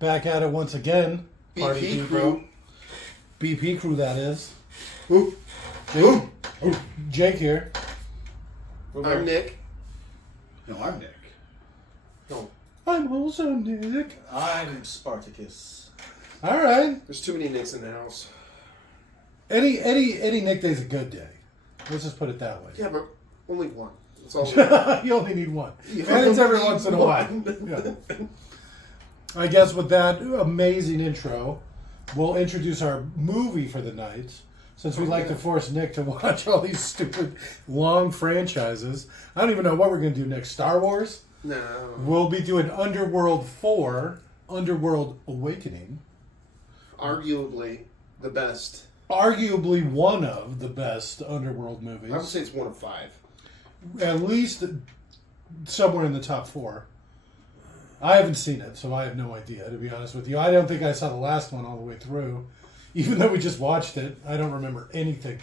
Back at it once again. Party BP people. crew. BP crew, that is. Ooh. Jake, Jake here. I'm Nick. No, I'm Nick. No, I'm also Nick. I'm Spartacus. All right. there's too many Nicks in the house. Any Nick day's a good day. Let's just put it that way. Yeah, but only one. That's all. we need. You only need one. You And it's every only once in a need while. one. Yeah. I guess with that amazing intro, we'll introduce our movie for the night. Since we like to force Nick to watch all these stupid long franchises. I don't even know what we're going to do next. Star Wars? No. We'll be doing Underworld 4, Underworld Awakening. Arguably the best. Arguably one of the best Underworld movies. I would say it's one of 5. At least somewhere in the top 4. I haven't seen it, so I have no idea, to be honest with you. I don't think I saw the last one all the way through. Even though we just watched it, I don't remember anything.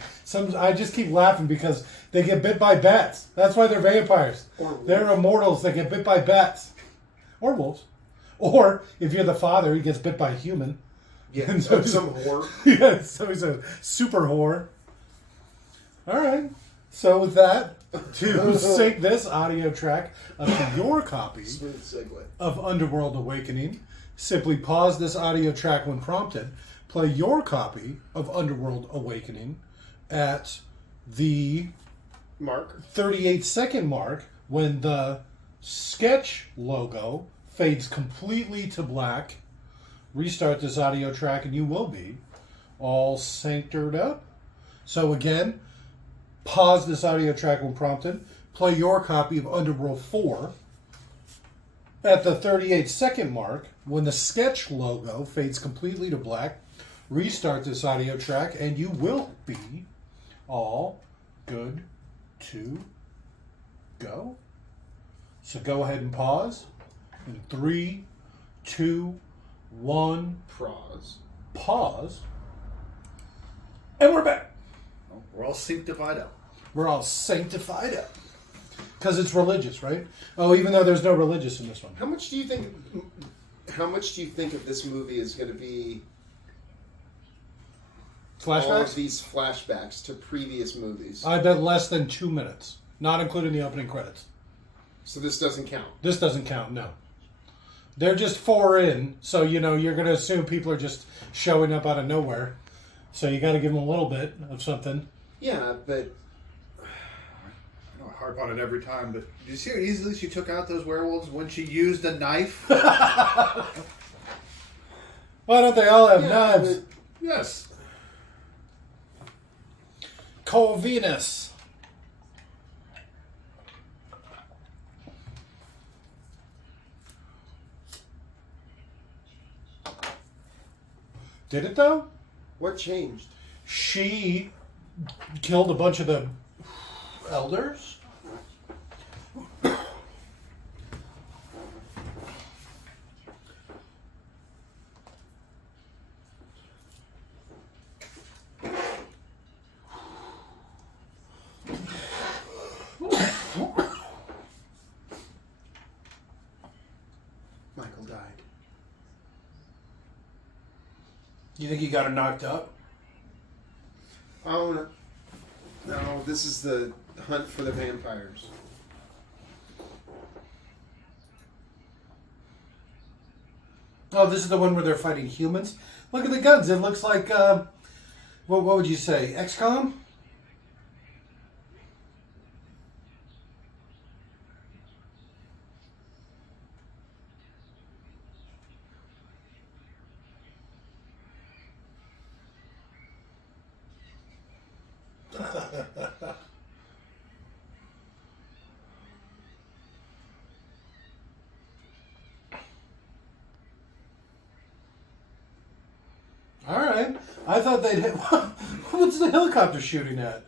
I just keep laughing because they get bit by bats. That's why they're vampires. They're immortals that get bit by bats. Or wolves. Or, if you're the father, he gets bit by a human. Yeah, And so some whore. Yeah, so he's a super whore. All right. So with that, to sync this audio track up to your copy Smooth segue. of Underworld Awakening, simply pause this audio track when prompted. Play your copy of Underworld Awakening at the Mark. 38-second mark when the sketch logo fades completely to black. Restart this audio track and you will be all synced up. So again, pause this audio track when prompted. Play your copy of Underworld 4 at the 38-second mark when the sketch logo fades completely to black. Restart this audio track and you will be all good to go. So go ahead and pause. In 3, 2, 1, pause. And we're back. Well, we're all sanctified up. We're all sanctified up. Because it's religious, right? Oh, even though there's no religious in this one. How much do you think of this movie is going to be all of Flashbacks? these flashbacks to previous movies? I bet less than 2 minutes. Not including the opening credits. So this doesn't count. This doesn't count, no. They're just 4 in, so you're going to assume people are just showing up out of nowhere. So you got to give them a little bit of something. Yeah, but I know I harp on it every time, but did you see how easily she took out those werewolves when she used a knife? Why don't they all have knives? but- Yes. Corvinus. Did it though? what changed? She killed a bunch of the elders. Michael died. You think he got her knocked up? Oh no. No, this is the hunt for the vampires. Oh, this is the one where they're fighting humans? Look at the guns. It looks like, what would you say, XCOM? All right. I thought they'd hit. What's the helicopter shooting at?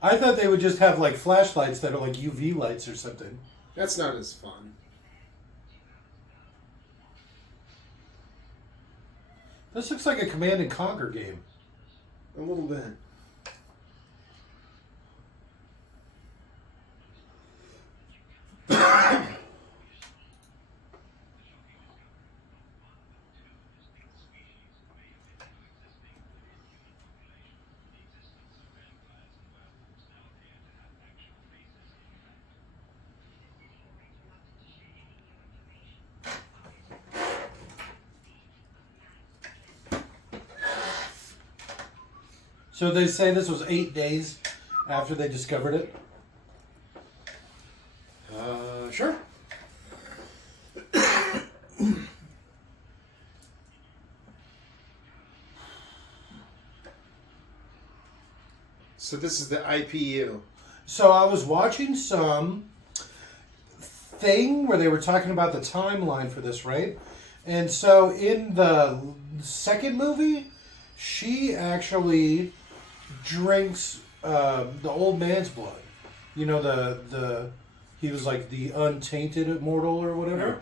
I thought they would just have like flashlights that are like UV lights or something. That's not as fun. This looks like a Command and Conquer game. A little bit. So they say this was 8 days after they discovered it. Sure. So this is the IPU. So I was watching some thing where they were talking about the timeline for this, right? And so in the second movie, she actually drinks the old man's blood. You know, the he was like the untainted immortal or whatever.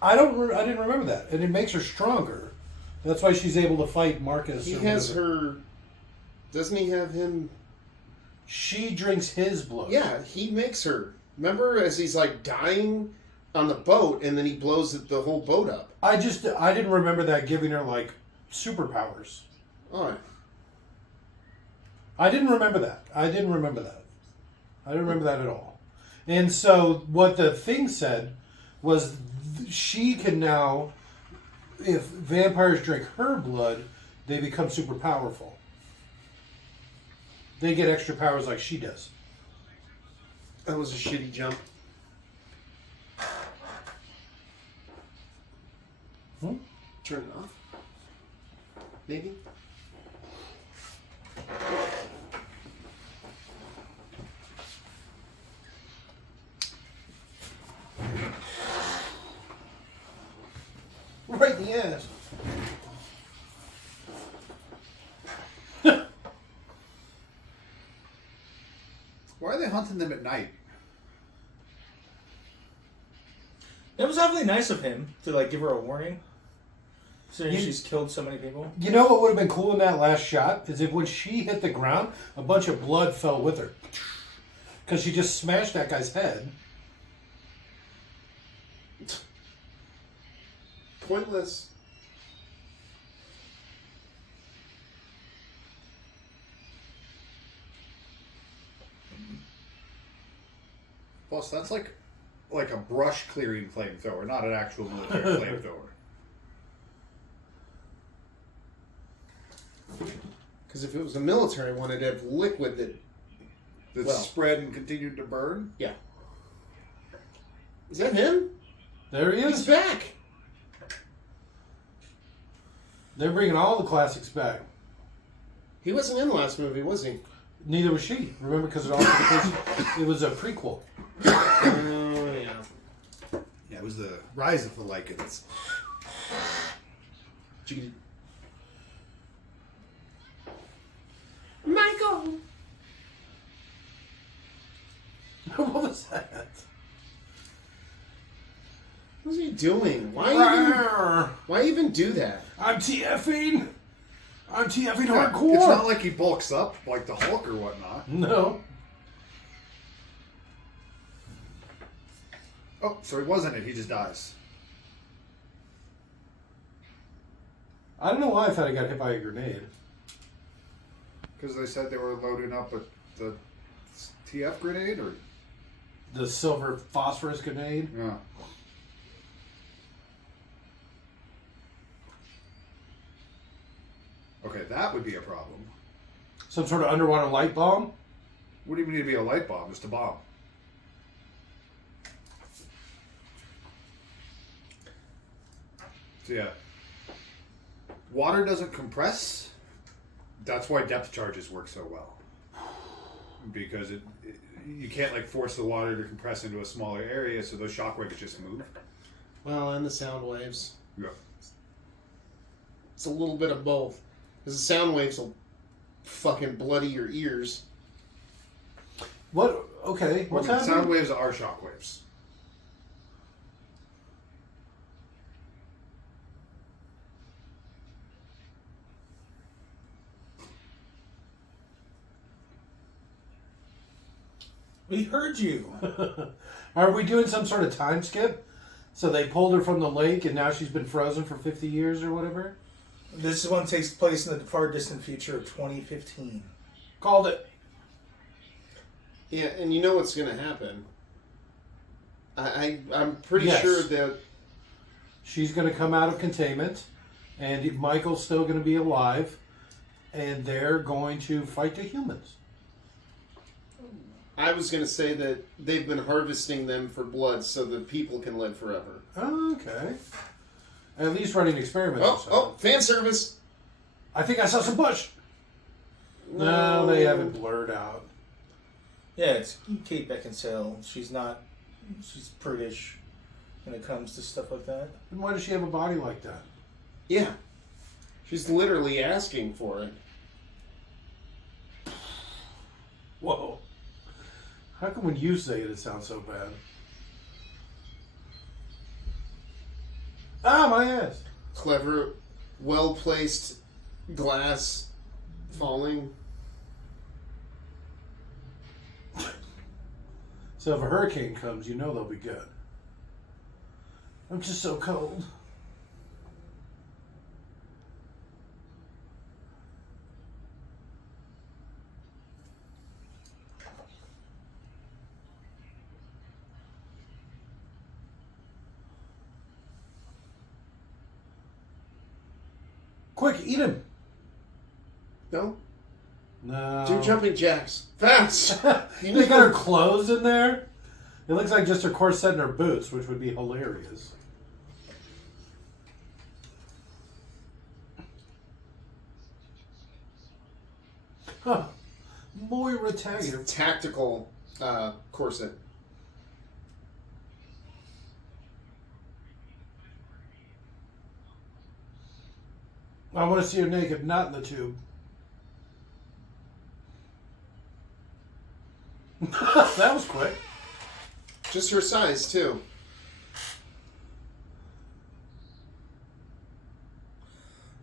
I didn't remember that, and it makes her stronger. That's why she's able to fight Marcus. He or has whatever. her. Doesn't he have him? She drinks his blood. Yeah, he makes her. Remember, as he's like dying on the boat, and then he blows the whole boat up. I didn't remember that giving her like superpowers. All right. I didn't remember that. I didn't remember that at all. And so what the thing said was she can now, if vampires drink her blood, they become super powerful. They get extra powers like she does. That was a shitty jump. Turn it off. Maybe. Right in the ass. Why are they hunting them at night? It was awfully nice of him to like give her a warning. Since You- she's killed so many people. You know what would have been cool in that last shot is if when she hit the ground, a bunch of blood fell with her. Because she just smashed that guy's head. Pointless. Plus, that's like a brush clearing flamethrower, not an actual military flamethrower. Because if it was a military one, it'd have liquid that That spread and continued to burn. Yeah. Is that him? There he He's is. back. They're bringing all the classics back. He wasn't in the last movie, was he? Neither was she. Remember, because it was a prequel. Oh, yeah. Yeah, it was the rise of the Lycans. Michael! What was that? What's he doing? Rawr. Why even do that? I'm TFing. I'm TFing Yeah, hardcore. it's not like he bulks up like the Hulk or whatnot. No. Oh, so he wasn't it. He just dies. I don't know why I thought I got hit by a grenade. Because they said they were loading up the TF grenade, or The silver phosphorus grenade. yeah. Okay, that would be a problem. Some sort of underwater light bomb. What do you mean to be a light bomb? Just a bomb. So yeah, water doesn't compress. That's why depth charges work so well. Because you can't like force the water to compress into a smaller area, so those shock waves just move. Well, and the sound waves. Yeah. It's a little bit of both. Because the sound waves will fucking bloody your ears. What? Okay. What's Sound happening? waves are shock waves. We heard you. Are we doing some sort of time skip? So they pulled her from the lake and now she's been frozen for 50 years or whatever? This one takes place in the far distant future of 2015. Called it. Yeah, and you know what's going to happen. I'm pretty Yes. sure that... She's going to come out of containment and Michael's still going to be alive and they're going to fight the humans. I was going to say that they've been harvesting them for blood so the people can live forever. Okay. At least running experiments. or something. Oh, fan service. I think I saw some bush. No, they haven't blurred out. Yeah, it's Kate Beckinsale. She's prudish when it comes to stuff like that. Then why does she have a body like that? Yeah. She's literally asking for it. Whoa. How come when you say it, it sounds so bad? Ah, my ass. Clever, well-placed glass falling. So if a hurricane comes, you know they'll be good. I'm just so cold. Quick, eat him. No? No. 2 jumping jacks. Fast! You got her clothes in there? It looks like just her corset and her boots, which would be hilarious. Huh. Moira Taggart. Tactical corset. I want to see her naked, not in the tube. That was quick. Just her size, too.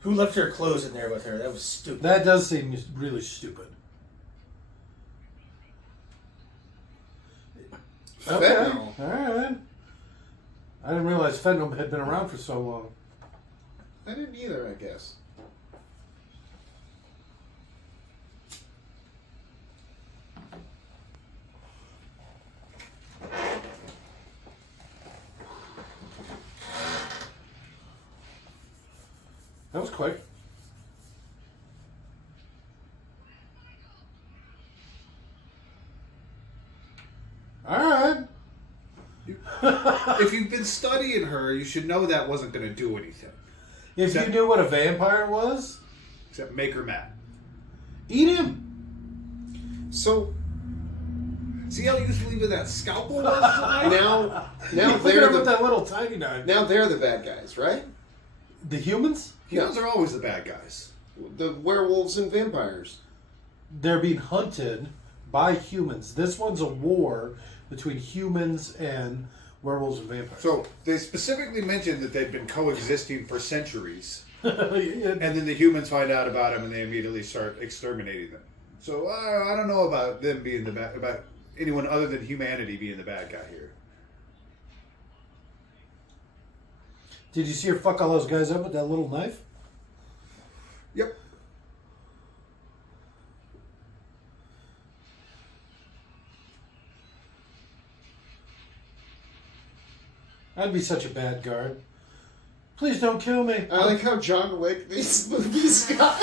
Who left their clothes in there with her? That was stupid. That does seem really stupid. Okay. Fentanyl. Alright. I didn't realize fentanyl had been around for so long. I didn't either, I guess. That was quick. Alright. If you've been studying her, you should know that wasn't going to do anything. If you knew what a vampire was, Except make her mad. eat him. So, See how useful even that scalpel was? tonight? now Look at they're her with the, that little tiny knife. now they're the bad guys, right? The humans? Humans are always the bad guys. The werewolves and vampires. They're being hunted by humans. This one's a war between humans and werewolves and vampires. So they specifically mentioned that they'd been coexisting for centuries, Yeah. and then the humans find out about them, and they immediately start exterminating them. So I don't know about them being the bad, about anyone other than humanity being the bad guy here. Did you see her fuck all those guys up with that little knife? Yep. I'd be such a bad guard. Please don't kill me. I like how John Wick these movies got.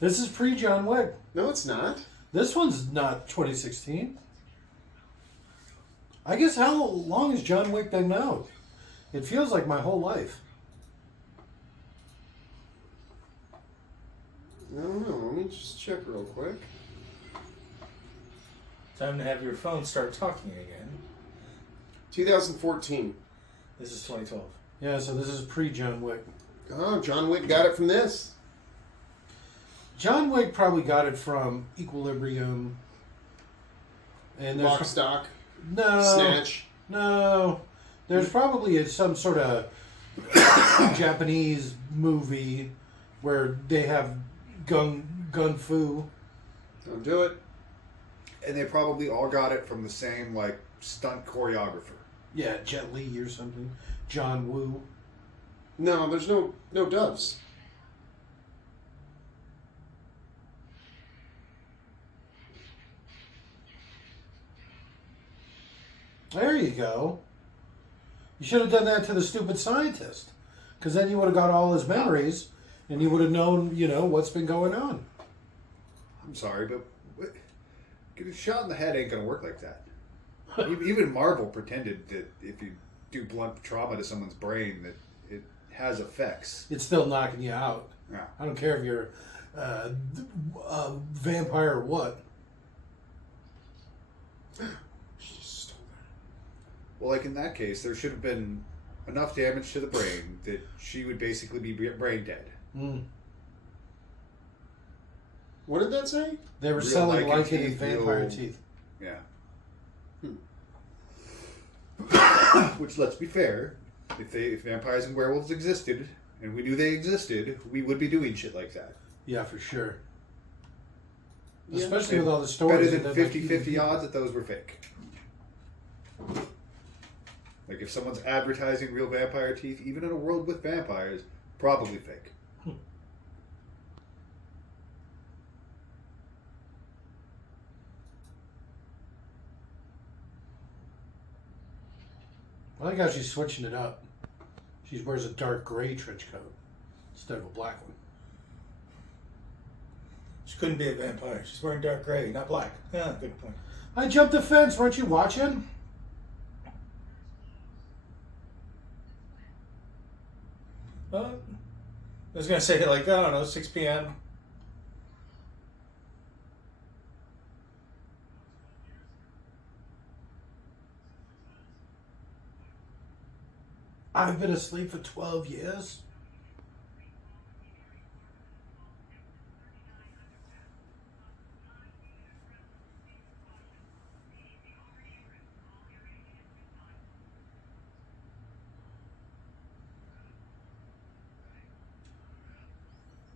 This is pre-John Wick. No, it's not. This one's not 2016. I guess how long has John Wick been out? It feels like my whole life. I don't know. Let me just check real quick. Time to have your phone start talking again. 2014. This is 2012. Yeah, so this is pre-John Wick. Oh, John Wick got it from this. John Wick probably got it from Equilibrium. And Lock, Stock, no, Snatch. no. There's probably some sort of Japanese movie where they have gun fu. Don't do it. And they probably all got it from the same like stunt choreographer. Yeah, Jet Li or something. John Woo. No, there's no doves. There you go. You should have done that to the stupid scientist. Because then you would have got all his memories and you would have known, what's been going on. I'm sorry, but getting shot in the head ain't gonna work like that. Even Marvel pretended that if you do blunt trauma to someone's brain, that it has effects. It's still knocking you out. Yeah. I don't care if you're a vampire or what. Well, like in that case, there should have been enough damage to the brain that she would basically be brain dead. Mm. What did that say? They were Real selling lichen lichen and teeth, vampire real- teeth. Yeah. Which, let's be fair, if vampires and werewolves existed, and we knew they existed, we would be doing shit like that. Yeah, for sure. Yeah. Especially with all the stories. Better than that, like, 50-50 odds that those were fake. Like, if someone's advertising real vampire teeth, even in a world with vampires, probably fake. I like how she's switching it up. She wears a dark gray trench coat instead of a black one. She couldn't be a vampire. She's wearing dark gray, not black. Yeah, good point. I jumped the fence. Weren't you watching? I was gonna say like, I don't know, 6 p.m. I've been asleep for 12 years.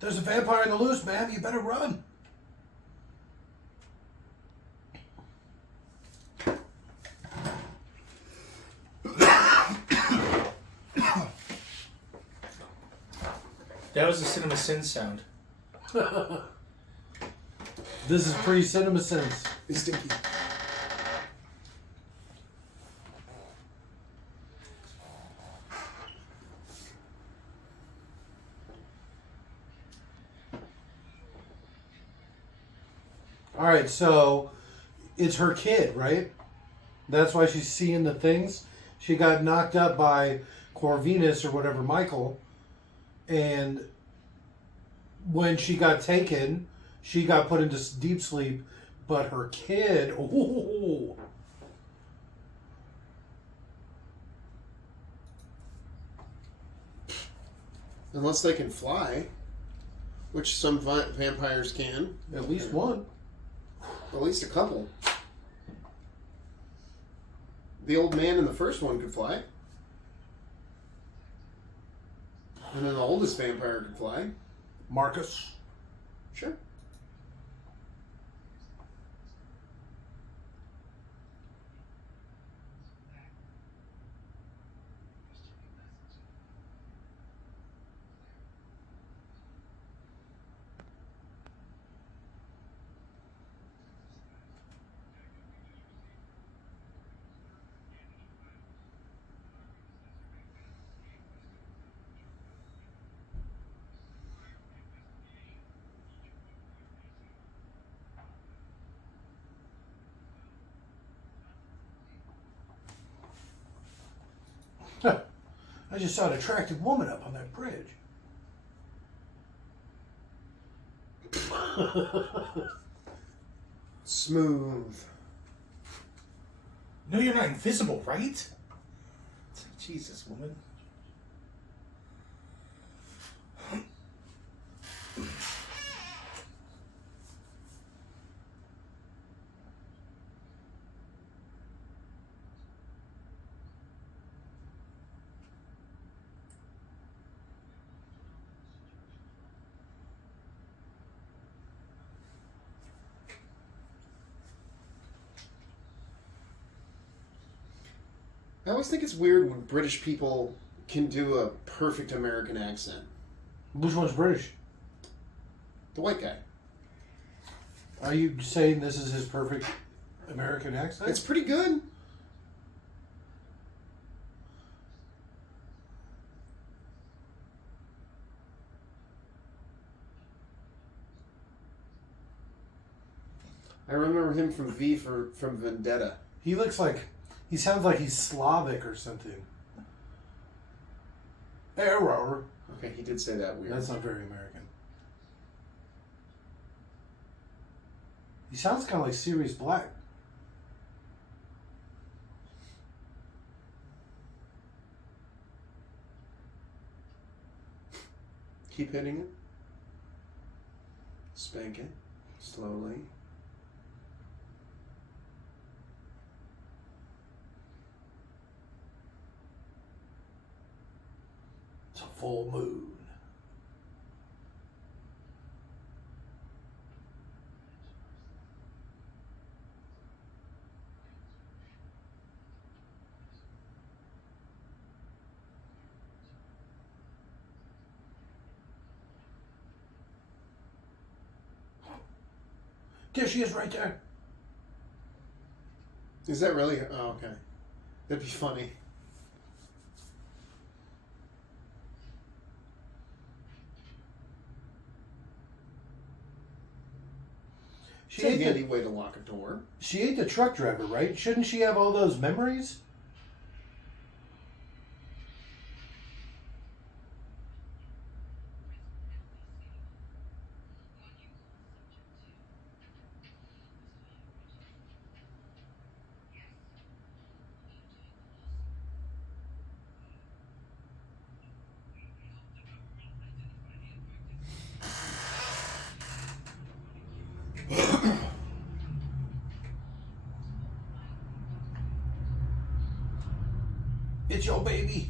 There's a vampire in the loose, ma'am. You better run. That was the Cinema Sin sound. This is pre-Cinema Sense. It's stinky. All right, so it's her kid, right? That's why she's seeing the things. She got knocked up by Corvinus or whatever, Michael, and when she got taken, she got put into deep sleep. But her kid, oh, Unless they can fly, which some vampires can. at least one. At least a couple. The old man in the first one could fly. And then the oldest vampire could fly. Marcus. Sure. I just saw an attractive woman up on that bridge. Smooth. No, you're not invisible, right? Jesus, woman. I always think it's weird when British people can do a perfect American accent. Which one's British? The white guy. Are you saying this is his perfect American accent? It's pretty good. I remember him from from Vendetta. He looks like, he sounds like he's Slavic or something. Error. Okay, he did say that weird. That's not very American. He sounds kind of like Sirius Black. Keep hitting it. Spank it. Slowly. It's a full moon. There she is right there. Is that really? Oh, okay. That'd be funny. She It's a ate handy the, way to lock a door. she ate the truck driver, right? Shouldn't she have all those memories? It's your baby.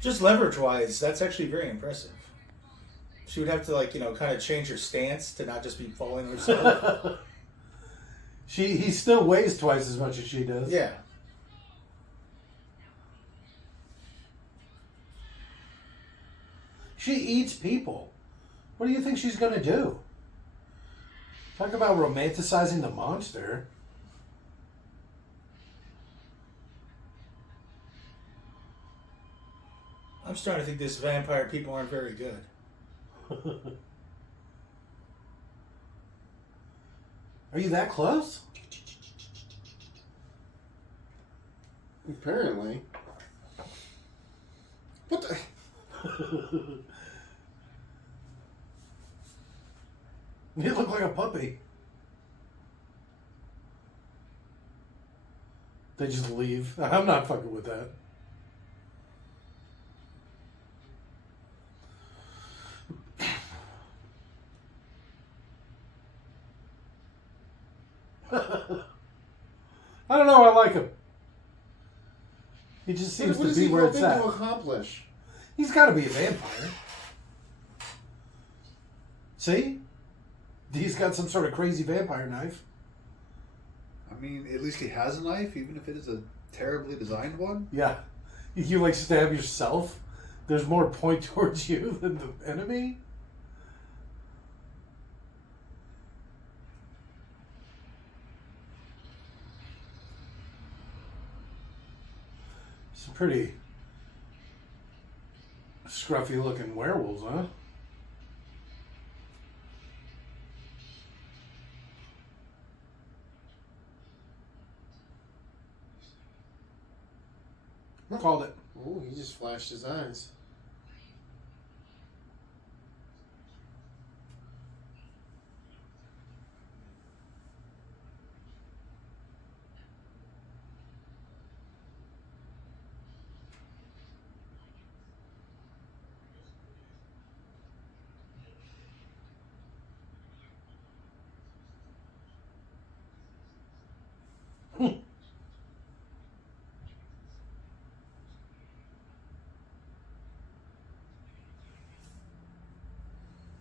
Just leverage-wise, that's actually very impressive. She would have to, like, kind of change her stance to not just be falling herself. He still weighs twice as much as she does. Yeah. She eats people. What do you think she's gonna do? Talk about romanticizing the monster. I'm starting to think this vampire people aren't very good. Are you that close? Apparently. What the? You look like a puppy. They just leave. I'm not fucking with that. I don't know. I like him. He just seems What to is be he where it's hoping at. to accomplish? He's got to be a vampire. See? He's got some sort of crazy vampire knife. I mean, at least he has a knife, even if it is a terribly designed one. Yeah. You like stab yourself. There's more point towards you than the enemy. Some pretty scruffy looking werewolves, huh? Called it. Oh, he just flashed his eyes.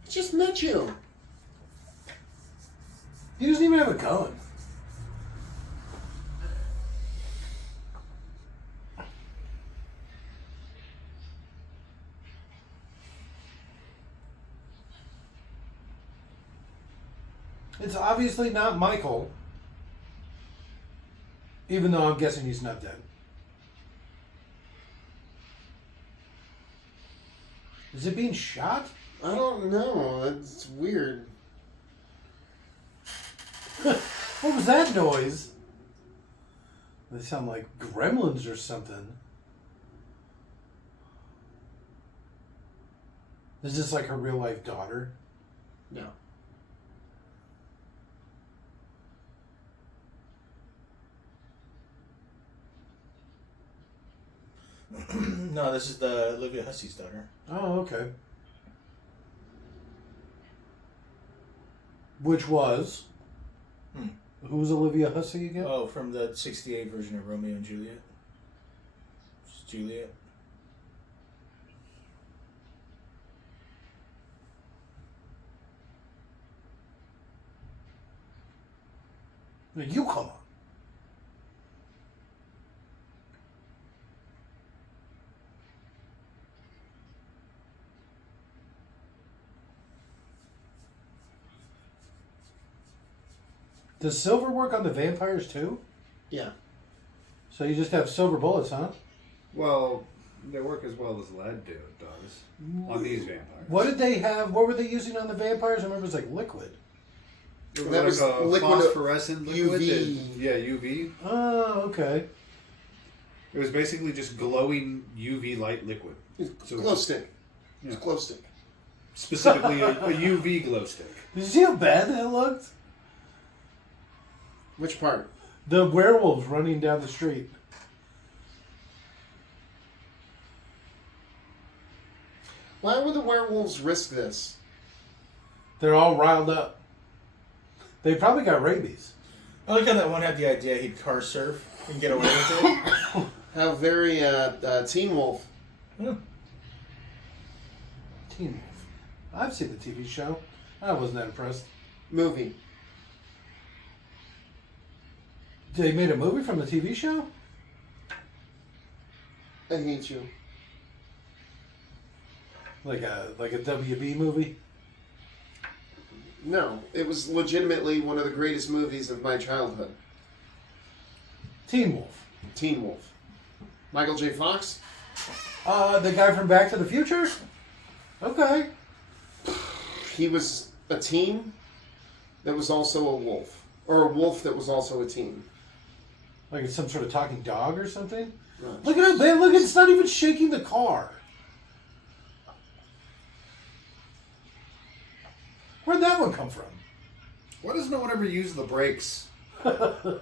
I just met you. He doesn't even have a gun. It's obviously not Michael. Even though I'm guessing he's not dead. Is it being shot? I don't know. That's weird. What was that noise? They sound like gremlins or something. Is this like her real life daughter? No. No, this is the Olivia Hussey's daughter. Oh, okay. Which was? Who's Olivia Hussey again? Oh, from the 68 version of Romeo and Juliet. It's Juliet. You come on. Does silver work on the vampires too? Yeah. So you just have silver bullets, huh? Well, they work as well as lead does on these vampires. What did they have? What were they using on the vampires? I remember it was like liquid. It was That was like a liquid phosphorescent liquid. UV. Yeah, UV. Oh, okay. It was basically just glowing UV light liquid. So Glow stick. Yeah. It's glow stick. Specifically a UV glow stick. Did you see how bad that looked? Which part? The werewolves running down the street. Why would the werewolves risk this? They're all riled up. They probably got rabies. I like how that one had the idea he'd car surf and get away with it. How very Teen Wolf. Yeah. Teen Wolf. I've seen the TV show. I wasn't that impressed. Movie. They made a movie from the TV show? I hate you. Like a WB movie? No, it was legitimately one of the greatest movies of my childhood. Teen Wolf. Teen Wolf. Michael J. Fox? The guy from Back to the Future? Okay. He was a teen that was also a wolf. Or a wolf that was also a teen. Like it's some sort of talking dog or something? Right. Look at it, man. Look, it's not even shaking the car. Where'd that one come from? Why does no one ever use the brakes? Come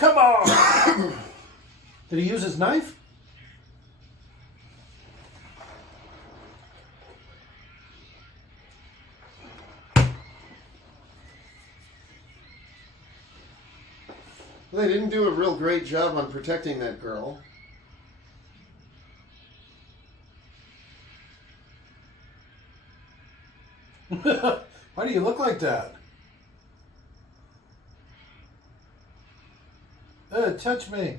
on! Did he use his knife? Well, they didn't do a real great job on protecting that girl. Why do you look like that? Touch me.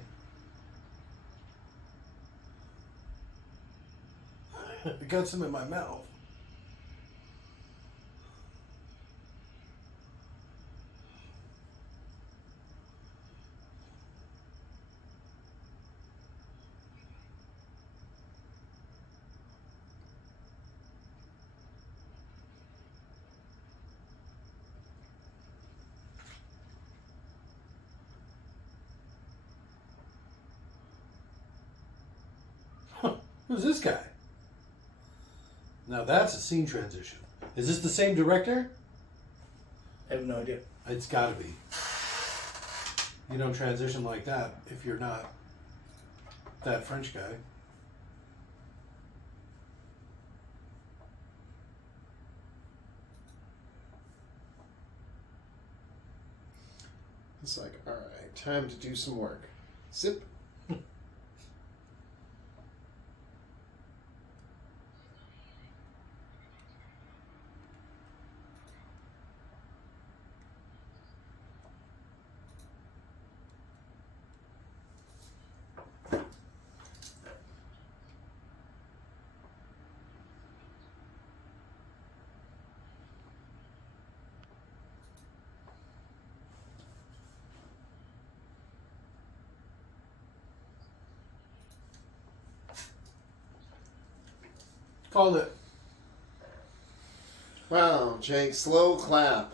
It got some in my mouth. Who's this guy? Now that's a scene transition. Is this the same director? I have no idea. It's gotta be. You don't transition like that if you're not that French guy. It's like, alright, time to do some work. Zip. Called it. Wow, Jake, slow clap.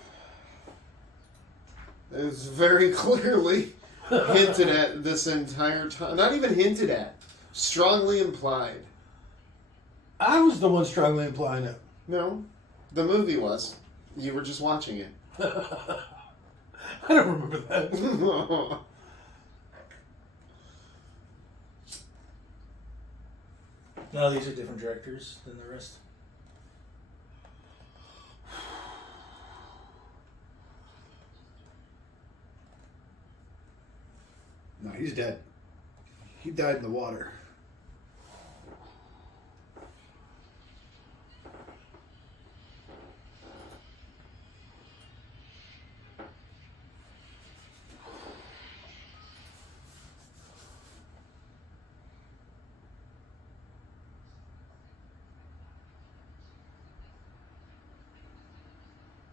It's very clearly hinted at this entire time. Not even hinted at. Strongly implied. I was the one strongly implying it. No, the movie was. You were just watching it. I don't remember that. No, these are different directors than the rest. No, he's dead. He died in the water.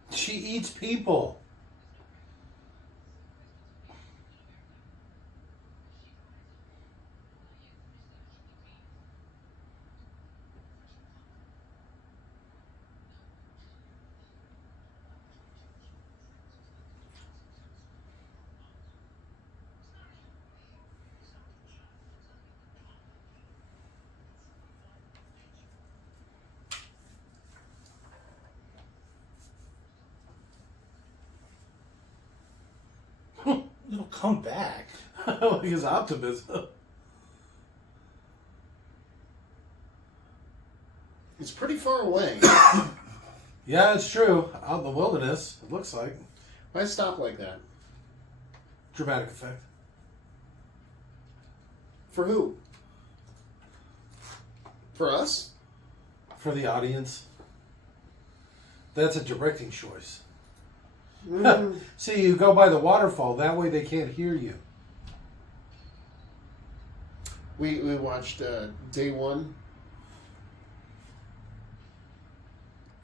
She eats people. It'll come back. His optimism. It's pretty far away. Yeah, it's true. Out in the wilderness, it looks like. Why stop like that? Dramatic effect. For who? For us? For the audience. That's a directing choice. See, you go by the waterfall. That way they can't hear you. We watched Day One.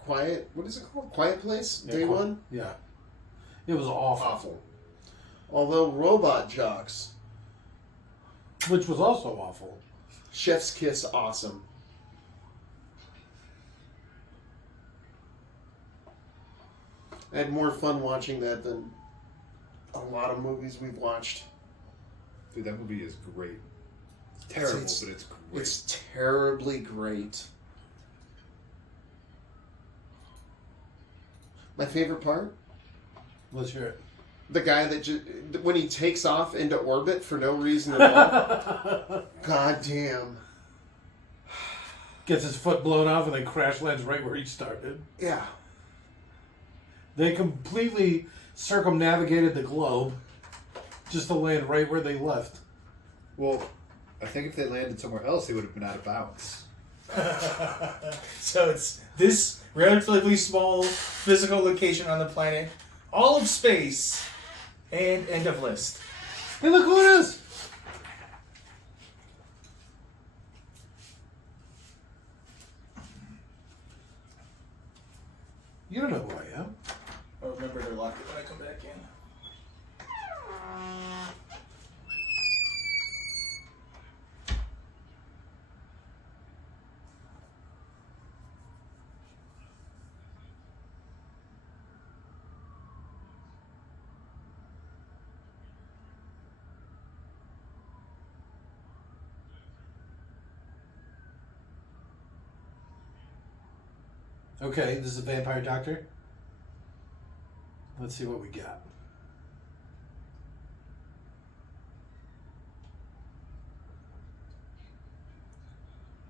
Quiet. What is it called? Quiet Place? Yeah, Day One? Yeah. It was awful. Awful. Although Robot Jocks. Which was also awful. Chef's Kiss, awesome. I had more fun watching that than a lot of movies we've watched. Dude, that movie is great. It's terrible, It's- but it's great. It's terribly great. My favorite part? Let's hear it. The guy that just, when he takes off into orbit for no reason at all. God damn. Gets his foot blown off and then crash lands right where he started. Yeah. They completely circumnavigated the globe just to land right where they left. Well, I think if they landed somewhere else, they would have been out of bounds. So it's this relatively small physical location on the planet, all of space, and end of list. Hey, look who it is! You don't know who I am. I'll remember to lock it when I come back in. Okay, this is a vampire doctor. Let's see what we got.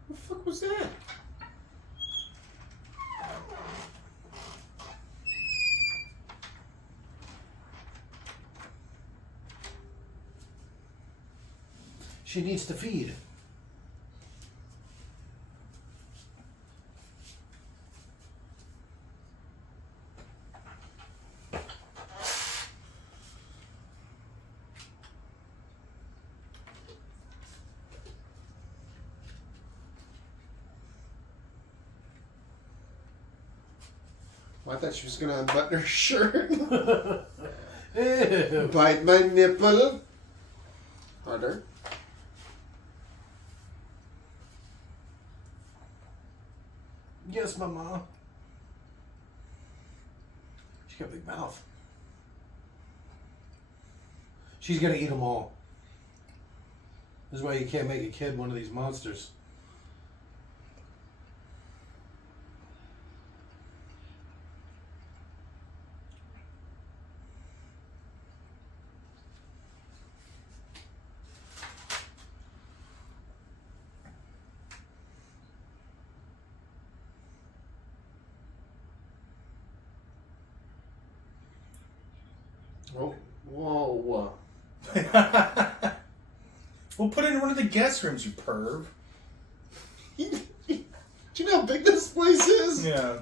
What the fuck was that? She needs to feed. Well, I thought she was gonna unbutton her shirt. Ew. Bite my nipple. Harder. Yes, Mama. She got a big mouth. She's gonna eat them all. This is why you can't make a kid one of these monsters. Oh, whoa. We'll put it in one of the guest rooms, you perv. Do you know how big this place is? Yeah.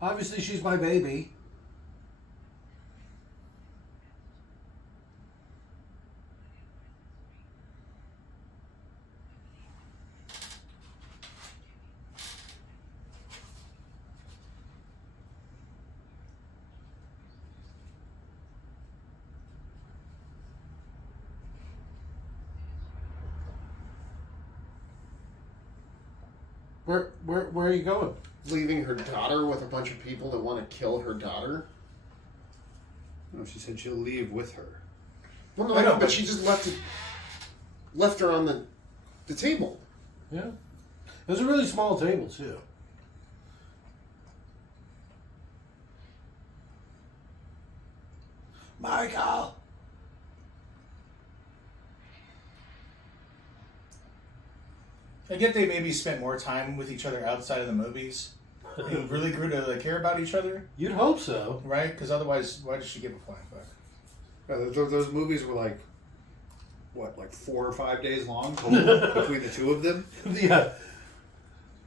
Obviously, she's my baby. Where are you going? Leaving her daughter with a bunch of people that want to kill her daughter? No, she said she'll leave with her. Well, no, I I know, know, but she just left her on the table. Yeah. It was a really small table, too. Michael! I get they maybe spent more time with each other outside of the movies. They really grew to care about each other, You'd hope so. right? Because otherwise, why does she give a flying fuck? Those movies were like, what, like 4 or 5 days long total between the two of them? Yeah.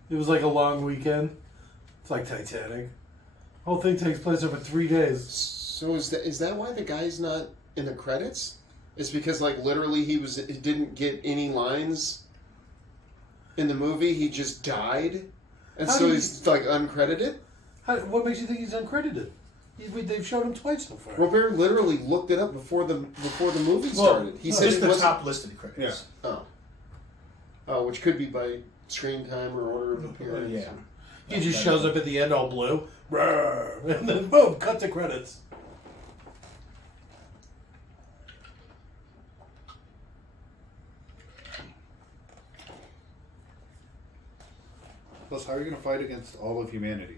It was like a long weekend. It's like Titanic. Whole thing takes place over 3 days. So is that why the guy's not in the credits? It's because like literally he didn't get any lines in the movie. He just died, and How so do he's like uncredited. What makes you think he's uncredited? They've showed him twice so far. Robert literally looked it up before the movie started. He said just it the wasn't. top listed credits. Oh, which could be by screen time or order of appearance. Yeah. He just shows up at the end all blue. Rawr, and then boom, cut to credits. Plus, how are you going to fight against all of humanity?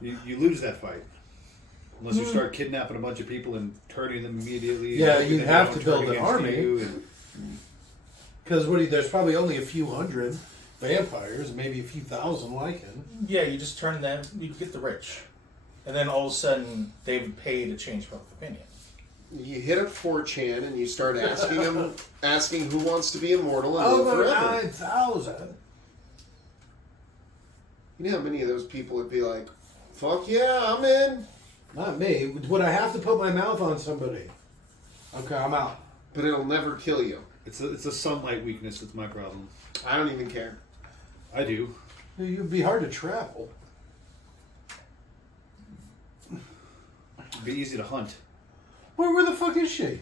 You lose that fight. Unless you start kidnapping a bunch of people and turning them immediately. Yeah, and you'd they have don't to turn build an against army. you and- Because there's probably only a few hundred vampires, maybe a few thousand lycan. Yeah, you just turn them, you get the rich. And then all of a sudden, they would pay to change public opinion. You hit up 4chan and you start asking who wants to be immortal and live Over forever. 9,000. You know how many of those people would be like, "Fuck yeah, I'm in," Not me. Would I have to put my mouth on somebody? Okay, I'm out. but it'll never kill you. It's a sunlight weakness that's my problem. I don't even care. I do. It'd be hard to travel. It'd be easy to hunt. Where the fuck is she?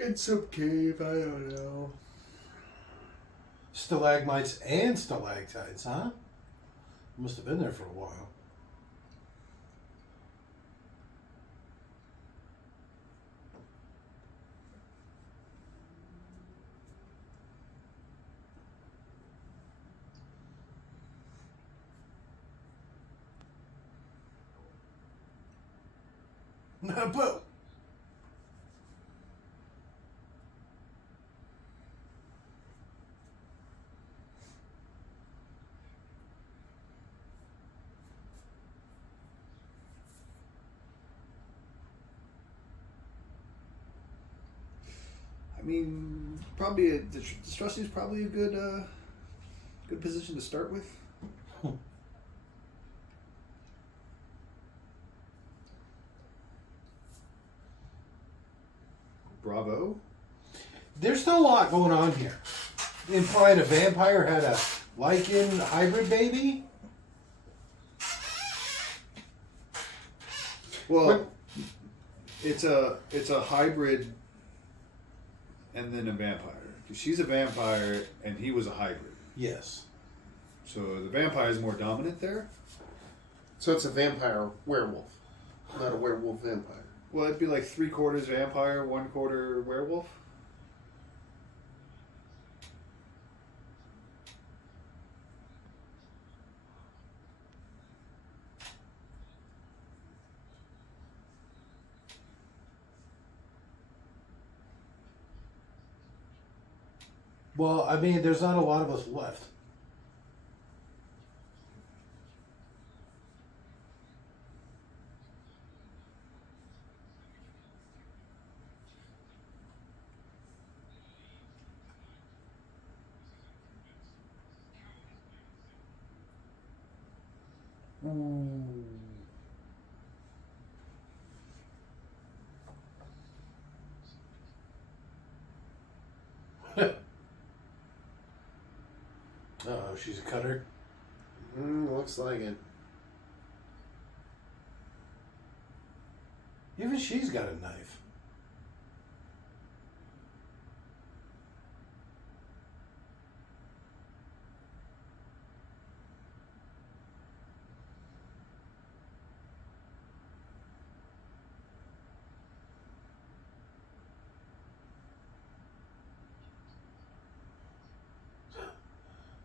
In some cave, I don't know. Stalagmites and stalactites, huh? Must have been there for a while. But I mean, probably distrusting is probably a good position to start with. Bravo. there's still a lot going on here. Implying a vampire had a lichen hybrid baby? Well, it's a hybrid and then a vampire. 'Cause she's a vampire and he was a hybrid. Yes. So the vampire is more dominant there. So it's a vampire werewolf, not a werewolf vampire. Well, it'd be like 3/4 vampire, 1/4 werewolf. Well, I mean, there's not a lot of us left. Oh, she's a cutter. Looks like it. Even she's got a knife.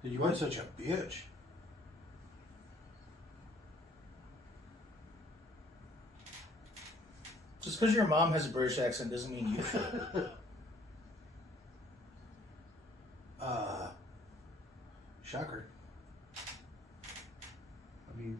You weren't such a bitch. Just because your mom has a British accent doesn't mean you should. Shocker. I mean,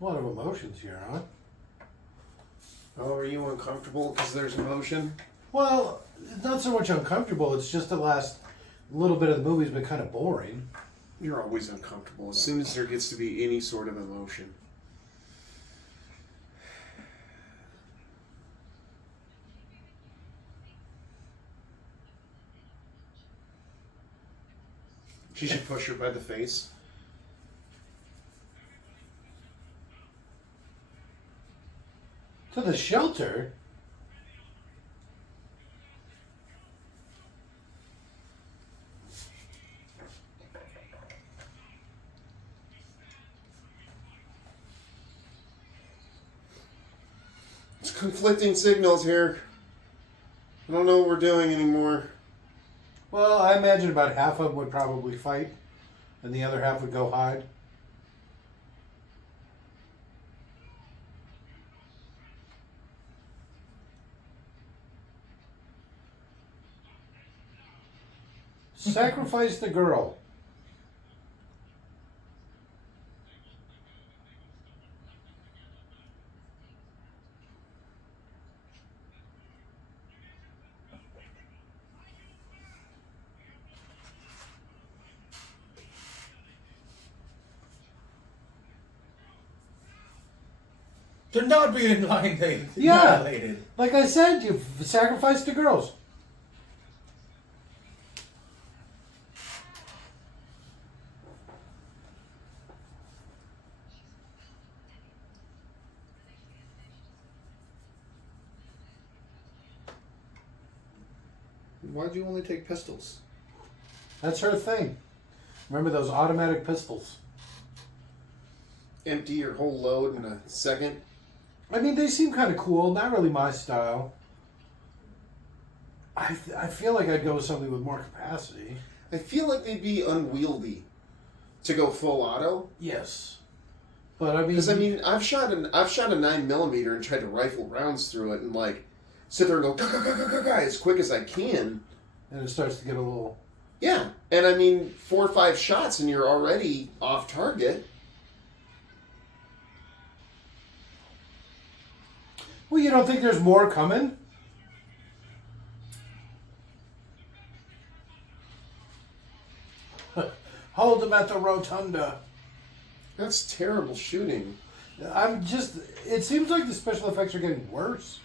A lot of emotions here, huh? Oh, are you uncomfortable because there's emotion? Well, it's not so much uncomfortable. It's just the last little bit of the movie's been kind of boring. You're always uncomfortable as soon as there gets to be any sort of emotion. She should push her by the face. To the shelter? It's conflicting signals here. I don't know what we're doing anymore. Well, I imagine about half of them would probably fight, and the other half would go hide. Sacrifice the girl. They're not being annihilated. Yeah. Annihilated. Like I said, you sacrificed the girls. why'd you only take pistols? That's her thing. Remember those automatic pistols? Empty your whole load in a second. I mean, they seem kind of cool. Not really my style. I feel like I'd go with something with more capacity. I feel like they'd be unwieldy to go full auto. Yes, but I mean, Because I mean, I've shot a 9mm and tried to rifle rounds through it and like sit there and go ga as quick as I can. and it starts to get a little. Yeah, and I mean 4 or 5 shots and you're already off target. Well, you don't think there's more coming? Hold them at the rotunda. That's terrible shooting. I'm just. It seems like the special effects are getting worse.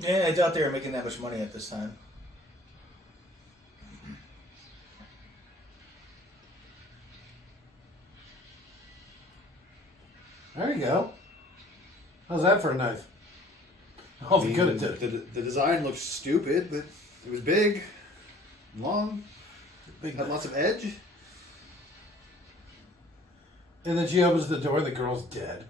Yeah, I doubt they were making that much money at this time. There you go. How's that for a knife? Oh, the good it did. The design looked stupid, but it was big, long, Big had knife. lots of edge. And then she opens the door, the girl's dead.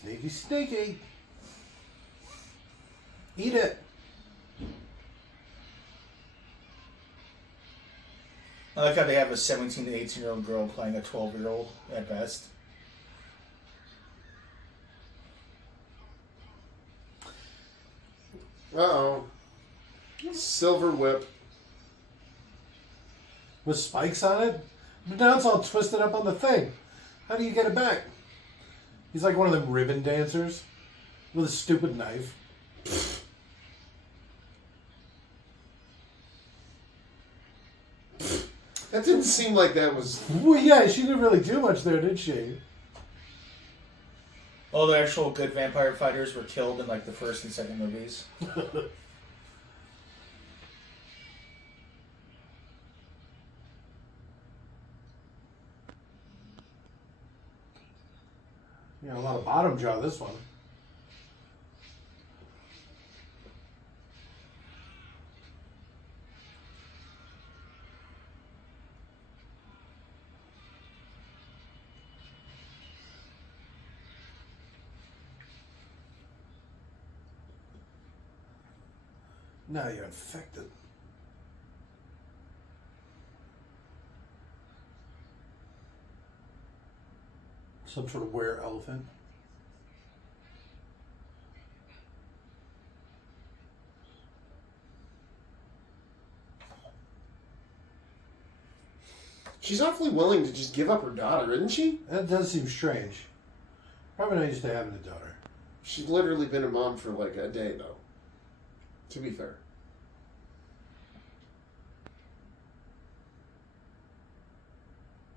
Sneaky, sneaky. Eat it. I like how they have a 17 to 18-year-old girl playing a 12-year-old at best. Uh-oh. Silver whip. With spikes on it? But now it's all twisted up on the thing. How do you get it back? He's like one of them ribbon dancers with a stupid knife. That didn't seem like that was... Well, yeah, she didn't really do much there, did she? All the actual good vampire fighters were killed in like the first and second movies. Yeah, a lot of bottom jaw this one. Now you're infected. Some sort of were elephant. She's awfully willing to just give up her daughter, isn't she? That does seem strange. Probably not used to having a daughter. She's literally been a mom for like a day, though. To be fair.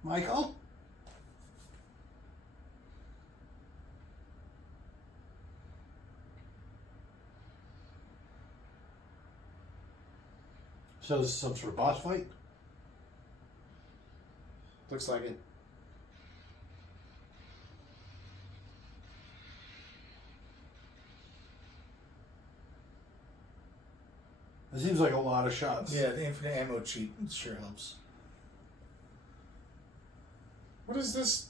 Michael? So this is some sort of boss fight? Looks like it. It seems like a lot of shots. Yeah, the infinite ammo cheat sure helps. What is this?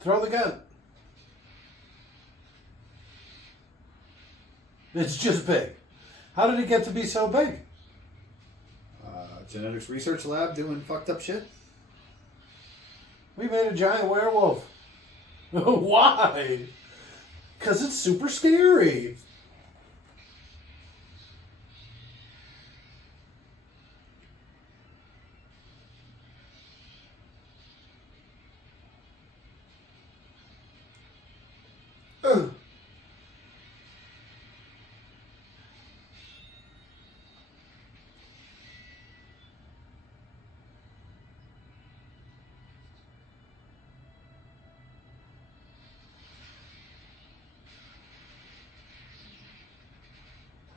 Throw the gun. It's just big. How did it get to be so big? Genetics research lab doing fucked up shit. We made a giant werewolf. Why? Because it's super scary. Ugh.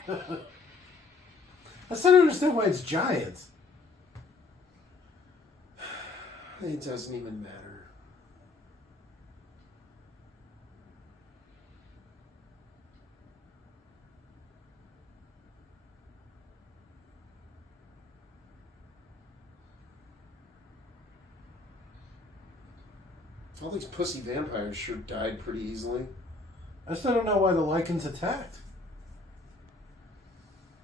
I still don't understand why it's giant. It doesn't even matter. All these pussy vampires sure died pretty easily. I still don't know why the Lycans attacked.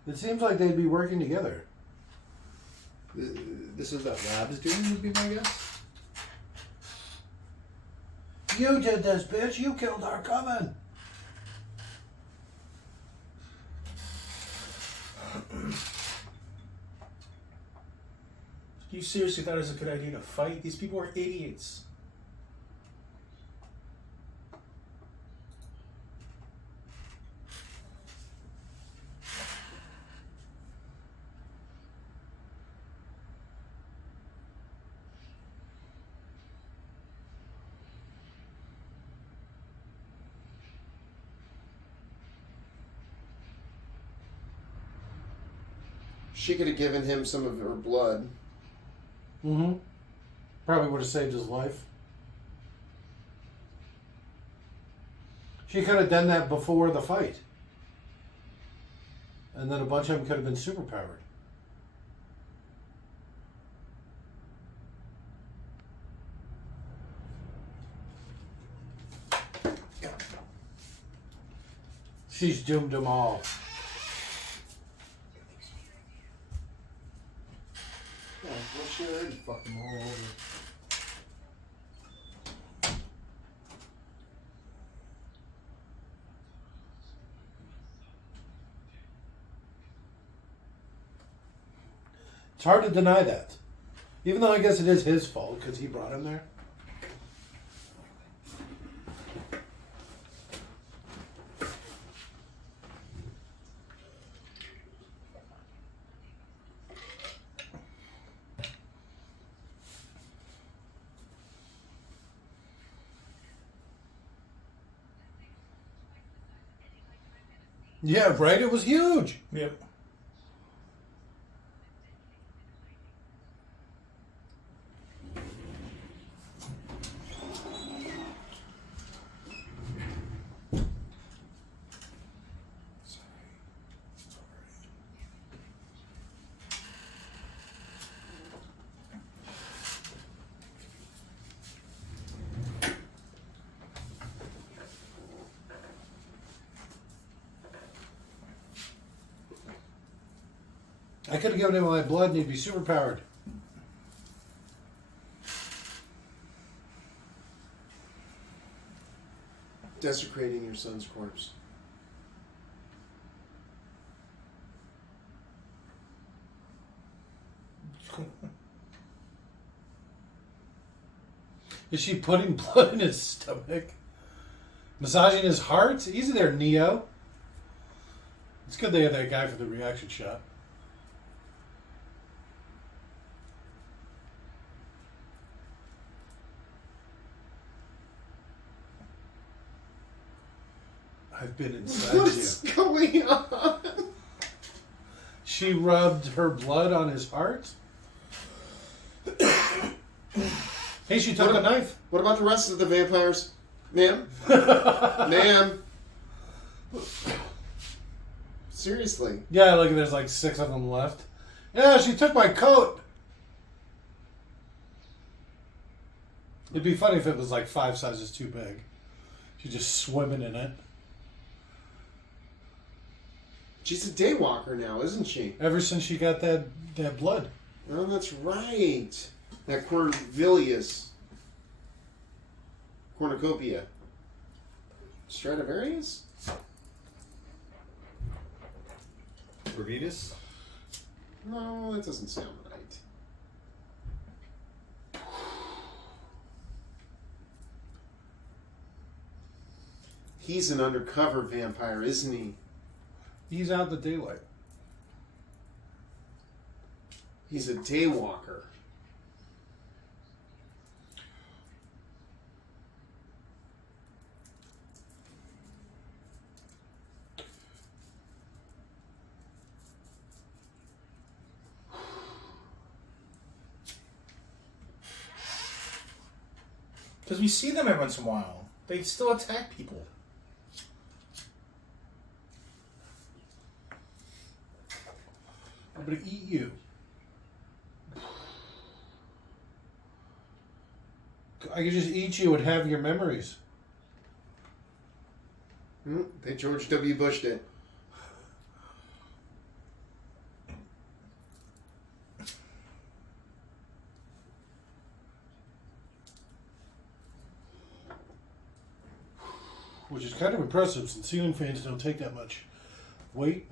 It seems like they'd be working together. This is that Lab's doing, would be my guess. You did this, bitch. You killed our coven. You seriously thought it was a good idea to fight? These people are idiots. She could have given him some of her blood. Mm-hmm. Probably would have saved his life. She could have done that before the fight. And then a bunch of them could have been superpowered. She's doomed them all. Yeah, well, she already fucked them all over. It's hard to deny that. Even though I guess it is his fault because he brought him there. Yeah, right? It was huge. Yep. I could have given him my blood and he'd be superpowered. Desecrating your son's corpse. Is she putting blood in his stomach? Massaging his heart? Easy there, Neo. It's good they had that guy for the reaction shot. I've been inside What's you. going on? She rubbed her blood on his heart? Hey, she took a knife. What about the rest of the vampires? Ma'am? Ma'am? Seriously. Yeah, look, there's like 6 of them left. Yeah, she took my coat. It'd be funny if it was like 5 sizes too big. She's just swimming in it. She's a daywalker now, isn't she? Ever since she got that blood. Oh, that's right. That Cornelius. Cornucopia. Stradivarius? Gravitas? No, that doesn't sound right. He's an undercover vampire, isn't he? He's out in the daylight. He's a daywalker. Because we see them every once in a while. They still attack people. I'm gonna eat you. I could just eat you and have your memories. They George W. Bushed it. Which is kind of impressive since ceiling fans don't take that much weight.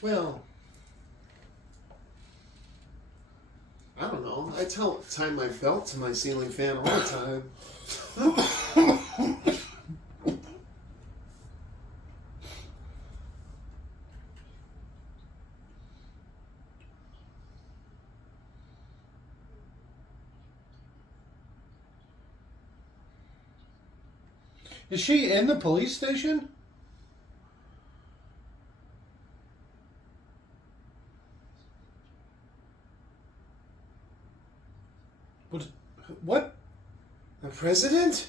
Well, I don't know. I tie my belt to my ceiling fan all the time. Is she in the police station? What? The president?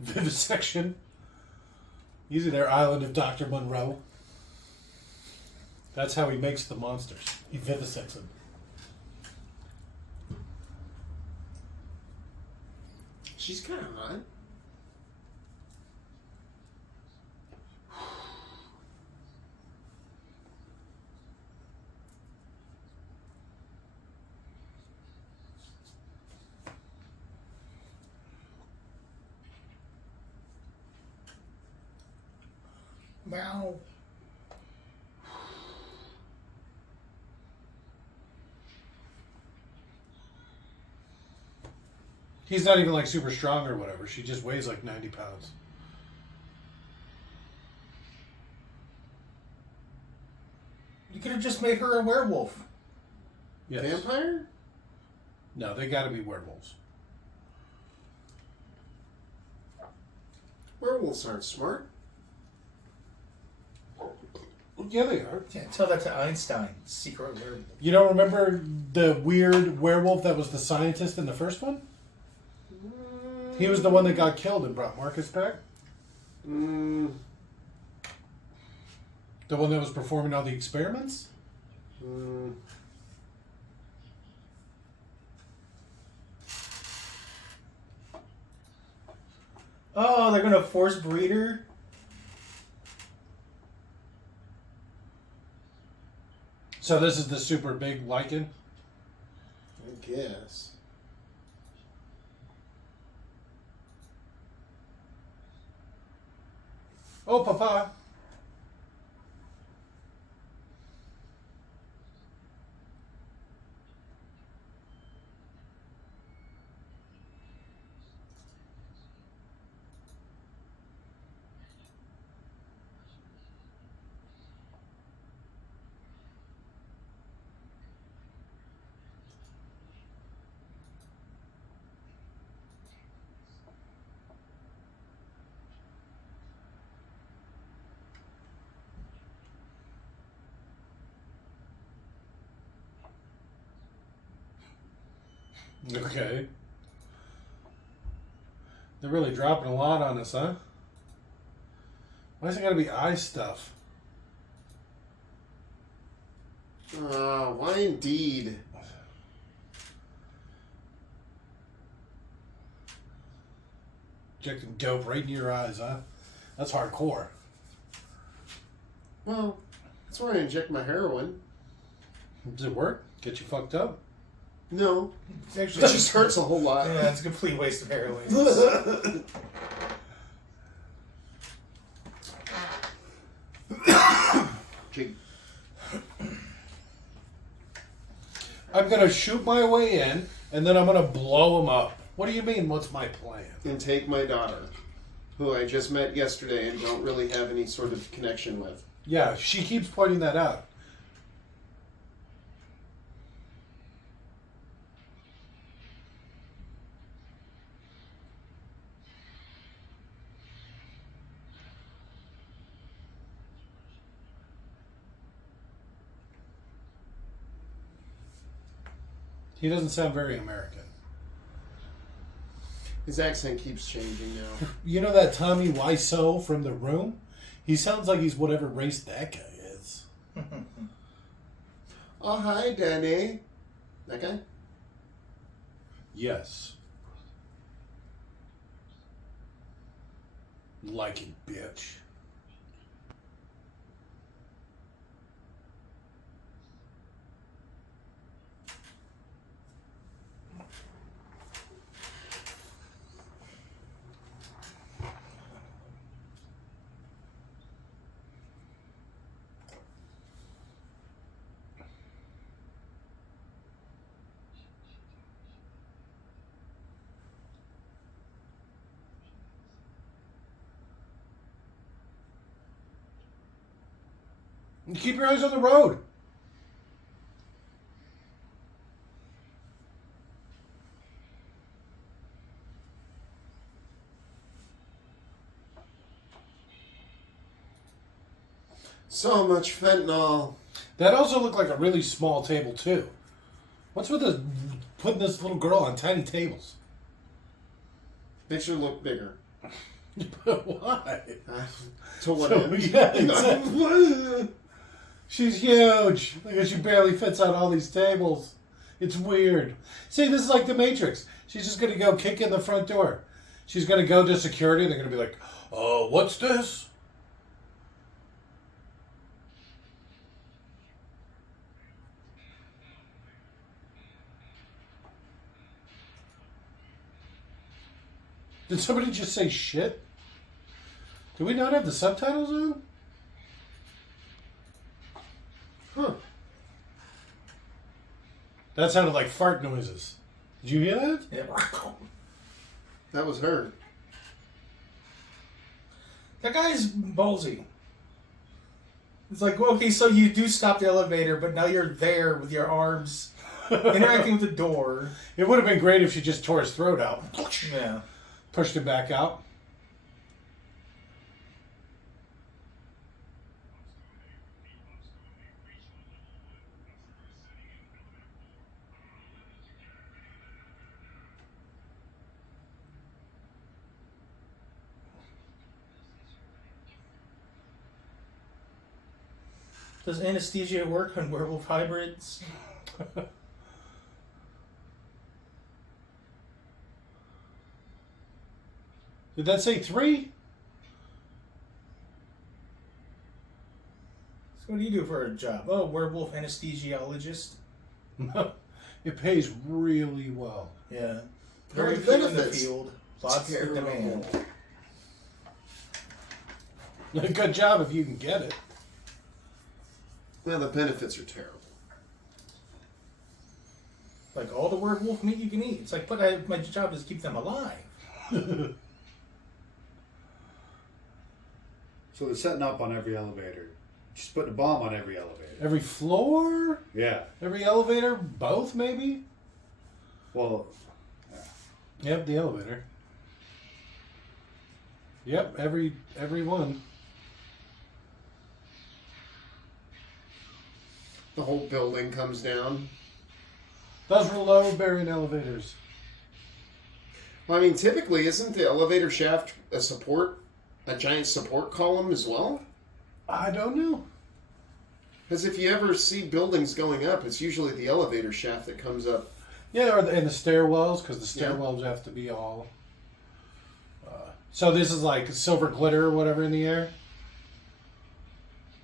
Vivisection. Easy there, island of Dr. Monroe. That's how he makes the monsters. He vivisects them. She's kind of hot. Wow. He's not even like super strong or whatever. She just weighs like 90 pounds. You could have just made her a werewolf. Yes. Vampire? No, they gotta be werewolves. Werewolves aren't smart. Yeah, they are. Yeah, tell that to Einstein. Secret werewolf. You don't remember the weird werewolf that was the scientist in the first one? He was the one that got killed and brought Marcus back? Mm, The one that was performing all the experiments? mm. Oh, they're gonna force breed her? So this is the super big lichen? I guess. Oh, papa. Okay. They're really dropping a lot on us, huh? Why is it gotta be eye stuff? Why indeed? Injecting dope right in your eyes, huh? That's hardcore. Well, that's where I inject my heroin. Does it work? Get you fucked up? No, It's it actually just hurts a whole lot. Yeah, it's a complete waste of heroin. Okay, I'm gonna shoot my way in, and then I'm gonna blow him up. What do you mean? What's my plan? and take my daughter, who I just met yesterday and don't really have any sort of connection with. Yeah, she keeps pointing that out. He doesn't sound very American. His accent keeps changing now. You know that Tommy Wiseau from The Room? He sounds like he's whatever race that guy is. Oh, hi, Danny. That guy? Yes. Like it, bitch. Keep your eyes on the road. So much fentanyl. That also looked like a really small table, too. What's with this, putting this little girl on tiny tables? Makes her look bigger. Why? To what So, end? yeah, exactly. She's huge. Look at she barely fits on all these tables. It's weird. See, this is like the Matrix. She's just gonna go kick in the front door. She's gonna go to security and they're gonna be like, "Oh, what's this?" Did somebody just say shit? Do we not have the subtitles on? Huh. That sounded like fart noises. Did you hear that? Yeah. That was her. That guy's ballsy. It's like, well, okay, so you do stop the elevator, but now you're there with your arms interacting with the door. It would have been great if she just tore his throat out. Yeah. Pushed him back out. Does anesthesia work on werewolf hybrids? Did that say 3? So what do you do for a job? Oh, werewolf anesthesiologist. It pays really well. Yeah. How are Very the few in the benefits? field. Lots of Terrible. demand. Good job if you can get it. Well, the benefits are terrible. Like all the werewolf meat you can eat. It's like, but my job is to keep them alive. So they're setting up on every elevator. Just putting a bomb on every elevator. Every floor? Yeah. Every elevator? Both, maybe? Well, Yep, the elevator. Yep, every one. The whole building comes down. Those were load-bearing elevators. Well, I mean, typically, isn't the elevator shaft a giant support column as well? I don't know. Because if you ever see buildings going up, it's usually the elevator shaft that comes up. Yeah, and the stairwells, because the Yeah. stairwells have to be all... so this is like silver glitter or whatever in the air?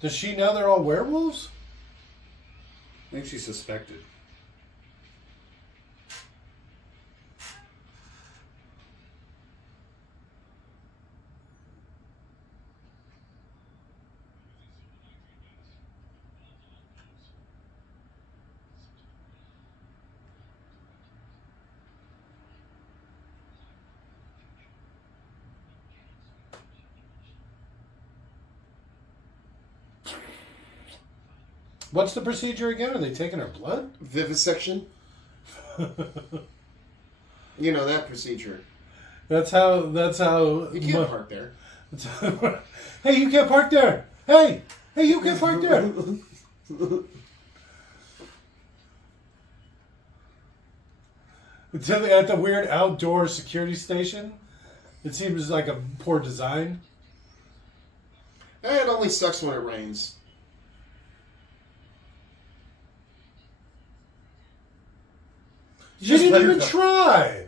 Does she know they're all werewolves? I think she suspected. What's the procedure again? Are they taking her blood? Vivisection. You know that procedure. That's how. You can't park there. Hey, you can't park there. Hey, you can't park there. At the weird outdoor security station, it seems like a poor design. It only sucks when it rains. You didn't even try.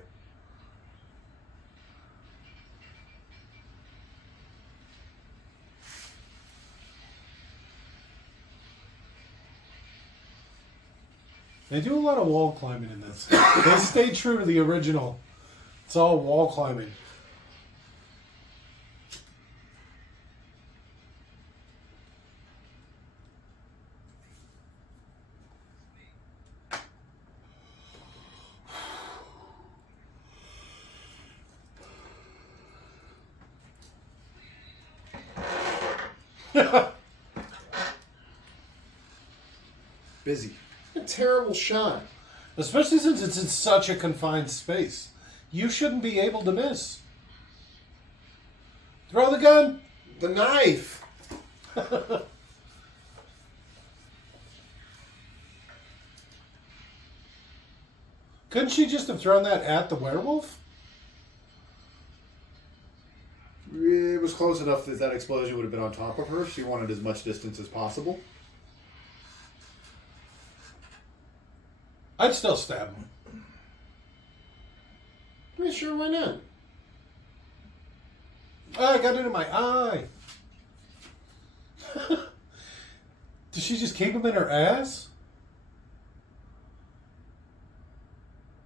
They do a lot of wall climbing in this. They stay true to the original. It's all wall climbing. Busy. A terrible shot. Especially since it's in such a confined space. You shouldn't be able to miss. Throw the gun. The knife. Couldn't she just have thrown that at the werewolf? It was close enough that that explosion would have been on top of her. She wanted as much distance as possible. I'd still stab him. Yeah, sure, why not? Oh, I got it in my eye. Did she just keep him in her ass?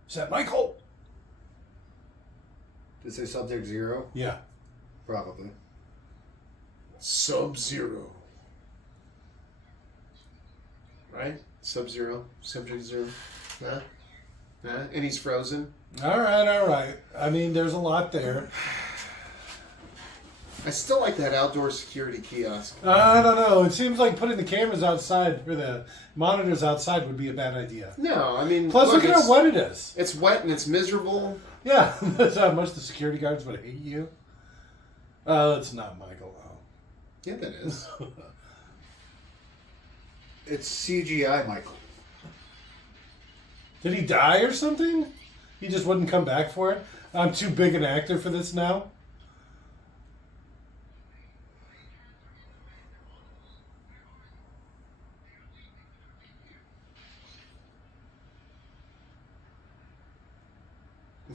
Is that Michael? Did it say subject 0? Yeah. Probably. Sub-Zero. Right? Sub-Zero. Subject 0. Nah? Nah? And he's frozen. All right. I mean, there's a lot there. I still like that outdoor security kiosk. I don't know. It seems like putting the cameras outside, or the monitors outside, would be a bad idea. No, I mean... Plus, look at how wet it is. It's wet and it's miserable. Yeah, that's how much the security guards would hate you. It's not Michael, though. Yeah, that is. It's CGI, Michael. Did he die or something? He just wouldn't come back for it? I'm too big an actor for this now?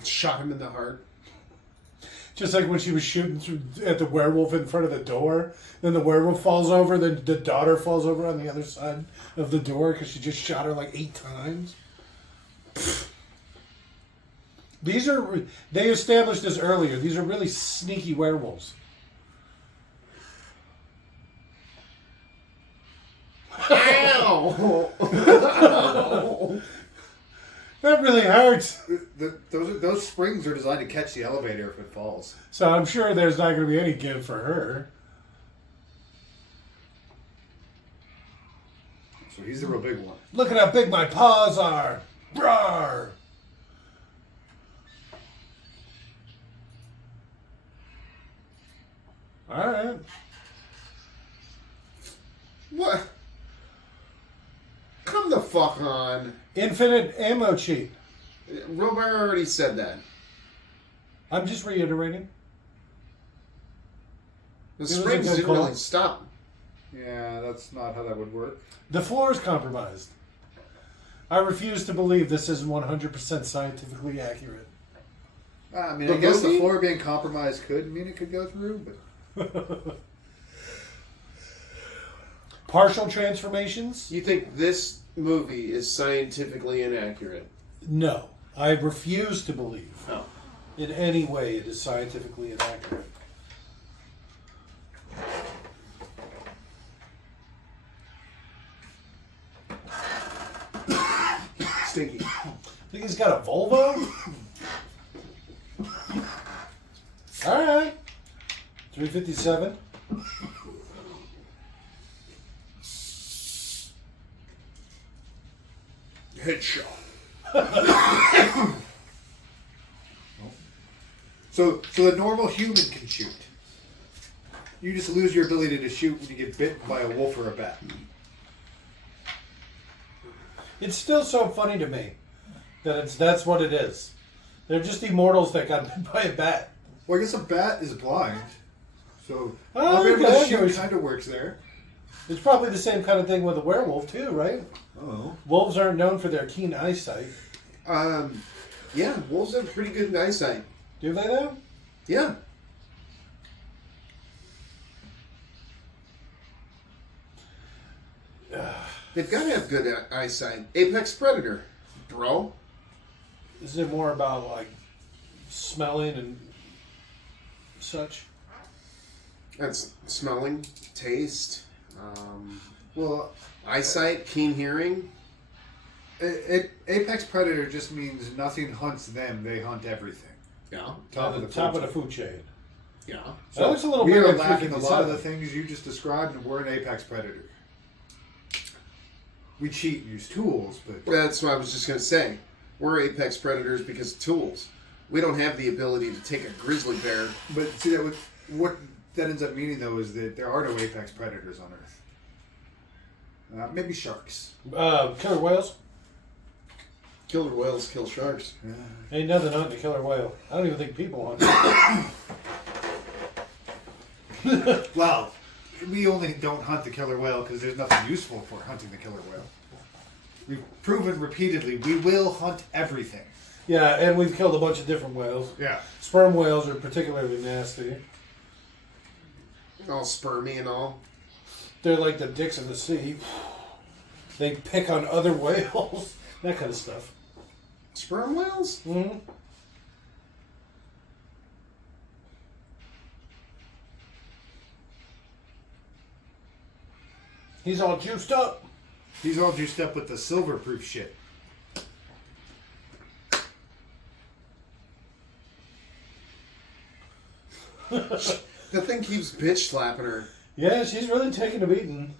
Shot him in the heart. Just like when she was shooting at the werewolf in front of the door. Then the werewolf falls over, then the daughter falls over on the other side of the door because she just shot her like 8 times. These are... They established this earlier. These are really sneaky werewolves. Ow! That really hurts. Those springs are designed to catch the elevator if it falls. So I'm sure there's not going to be any give for her. So he's the real big one. Look at how big my paws are. Brar. All right. What? Come the fuck on. Infinite ammo cheat. Robert already said that. I'm just reiterating. The was a springs good didn't call. really stop. Yeah, that's not how that would work. The floor is compromised. I refuse to believe this isn't 100% scientifically accurate. I mean, The I guess movie? the floor being compromised could mean it could go through, but Partial transformations? You think this movie is scientifically inaccurate? No. I refuse to believe Oh. in any way it is scientifically inaccurate. Stinky. Think he's got a Volvo? Alright. 357. Headshot. So the normal human can shoot. You just lose your ability to shoot when you get bit by a wolf or a bat. It's still so funny to me that that's what it is. They're just immortals that got bit by a bat. Well, I guess a bat is blind, so Oh, I'll be able okay. to shoot kind of works there. It's probably the same kind of thing with a werewolf too, right? Oh. Wolves aren't known for their keen eyesight. Yeah, wolves have pretty good eyesight. Do they though? Yeah. They've got to have good eyesight. Apex predator, bro. Is it more about like smelling and such? That's smelling, taste, Well, eyesight, keen hearing. apex predator just means nothing hunts them; they hunt everything. Yeah. Top of the food chain. Yeah. That looks a little We bit are like lacking a lot of the 357. things you just described, and we're an apex predator. We cheat and use tools, but That's what I was just going to say. We're apex predators because of tools. We don't have the ability to take a grizzly bear. see that what that ends up meaning though is that there are no apex predators on Earth. Maybe sharks. Killer whales? Killer whales kill sharks. Ain't nothing hunting a killer whale. I don't even think people hunt. Well, we only don't hunt the killer whale because there's nothing useful for hunting the killer whale. We've proven repeatedly we will hunt everything. Yeah, and we've killed a bunch of different whales. Yeah. Sperm whales are particularly nasty. All spermy and all. They're like the dicks of the sea. They pick on other whales. That kind of stuff. Sperm whales? Mm-hmm. He's all juiced up. He's all juiced up with the silver-proof shit. The thing keeps bitch slapping her. Yeah, she's really taking a beating.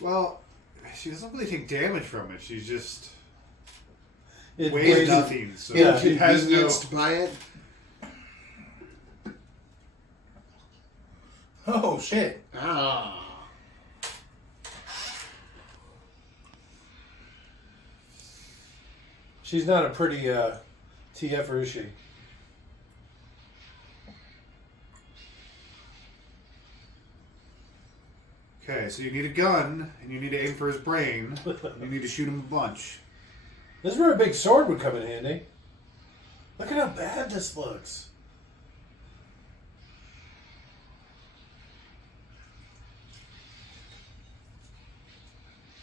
Well, she doesn't really take damage from it. She's just It weighs weighs- nothing. So Yeah. she has no. Inconvenienced by it. Oh shit! Ah. She's not a pretty TFer, is she? Okay, so you need a gun, and you need to aim for his brain. You need to shoot him a bunch. This is where a big sword would come in handy. Look at how bad this looks.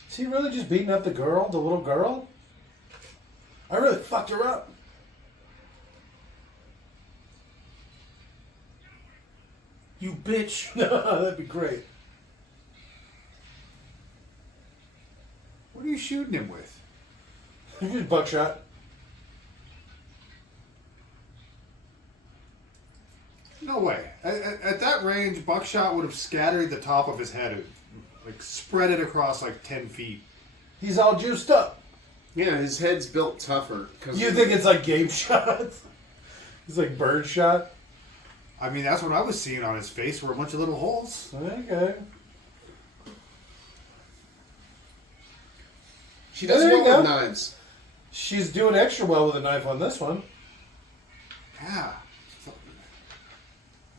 Is he really just beating up the girl, the little girl? I really fucked her up. You bitch! That'd be great. What are you shooting him with? Just buckshot. No way. At that range, buckshot would have scattered the top of his head, like spread it across like 10 feet. He's all juiced up. Yeah, his head's built tougher. You think it's like game shots? It's like bird shot? I mean, that's what I was seeing on his face, were a bunch of little holes. Okay. She does There you well go. with knives. She's doing extra well with a knife on this one. Yeah.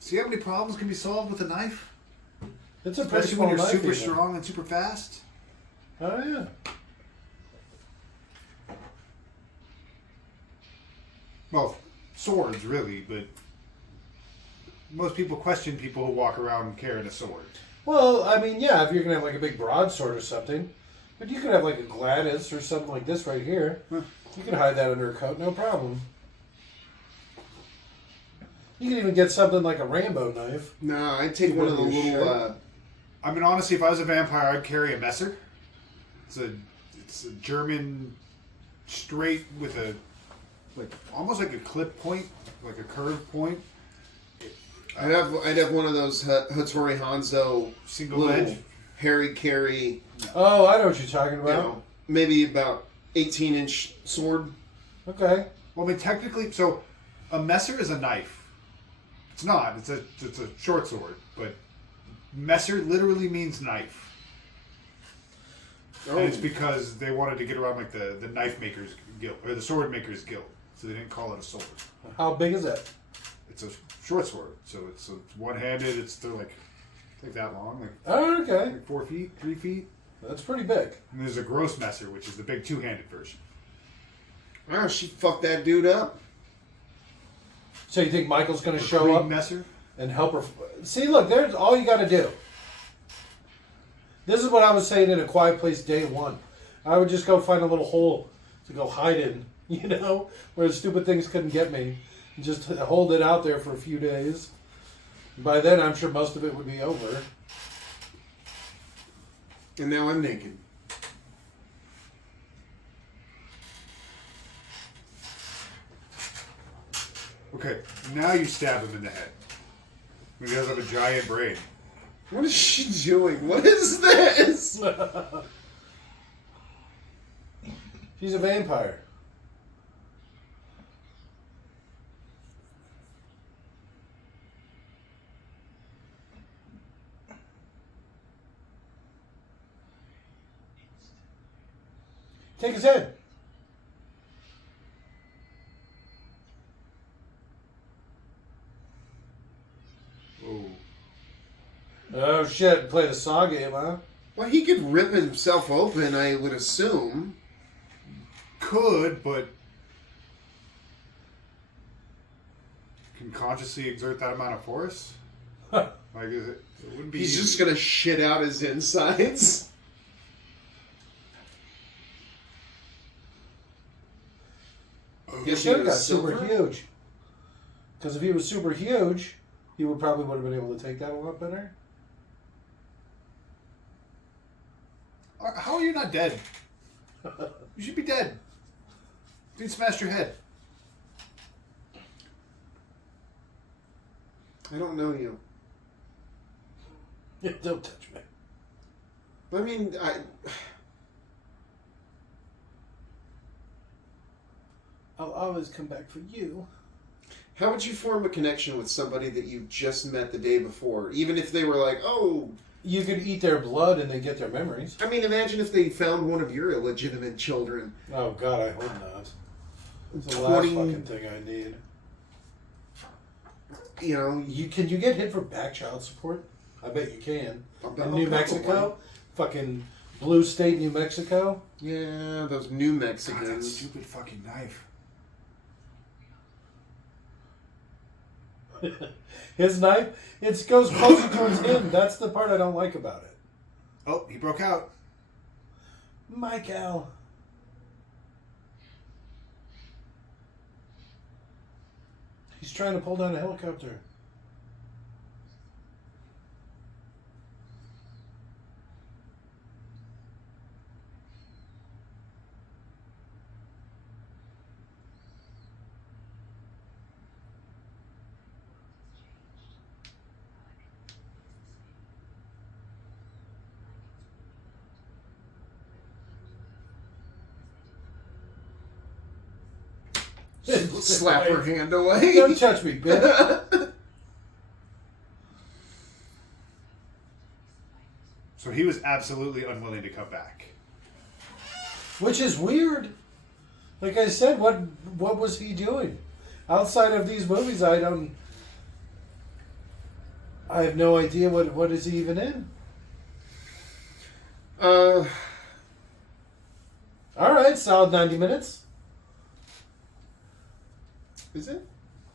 See how many problems can be solved with a knife? It's a pretty Especially small when you're knife. super even. strong and super fast. Oh yeah. Well, swords, really, but most people question people who walk around carrying a sword. Well, I mean, yeah, if you're gonna have like a big broadsword or something, but you could have like a Gladys or something like this right here. Huh. You can hide that under a coat, no problem. You can even get something like a rainbow knife. No, I'd take You one of the wear your little. shirt? I mean, honestly, if I was a vampire, I'd carry a messer. It's a German straight with a like almost like a clip point, like a curved point, I'd have one of those Hattori Hanzo single little edge. Harry Carey, Oh, I know what you're talking about. maybe about 18-inch sword. Okay. Well, I mean, technically, so a messer is a knife. It's not. It's a short sword, but messer literally means knife. Oh, And it's because they wanted to get around like the knife makers guild or the sword makers guild, so they didn't call it a sword. How big is it? It's a short sword, so it's one-handed. They're like that long, Oh, okay. like 4 feet, 3 feet. That's pretty big. And there's a gross messer, which is the big two-handed version. wow, she fucked that dude up. So you think Michael's going to The show Krieg up messer. and help her? See, look, there's all you got to do. This is what I was saying in A Quiet Place Day 1. I would just go find a little hole to go hide in, where stupid things couldn't get me. And just hold it out there for a few days. By then, I'm sure most of it would be over. And now I'm naked. Okay, now you stab him in the head. He does have a giant brain. What is she doing? What is this? She's a vampire. Take his head. Oh. Oh shit! Play the Saw game, huh? Well, he could rip himself open, I would assume. Could, but can consciously exert that amount of force? Like, it wouldn't be He's easy. just gonna shit out his insides. He should have got super huge. Because if he was super huge, he would have been able to take that a lot better. How are you not dead? You should be dead. Dude smashed your head. I don't know you. Don't touch me. I mean, I'll always come back for you. how would you form a connection with somebody that you just met the day before? Even if they were like, oh... You could eat their blood and they get their memories. I mean, imagine if they found one of your illegitimate children. Oh God, I hope not. It's the 20 last fucking thing I need. You know, Can you get hit for back child support? I bet you can. In New Mexico, fucking blue state, New Mexico. yeah, those New God, that Mexicans. stupid fucking knife. His knife, it goes closer towards him. That's the part I don't like about it. Oh, he broke out. Michael. He's trying to pull down a helicopter. Slap her hand away. Don't touch me, bitch. So he was absolutely unwilling to come back. Which is weird. Like I said, what was he doing? Outside of these movies, I have no idea what is he even in. All right, solid 90 minutes. Is it?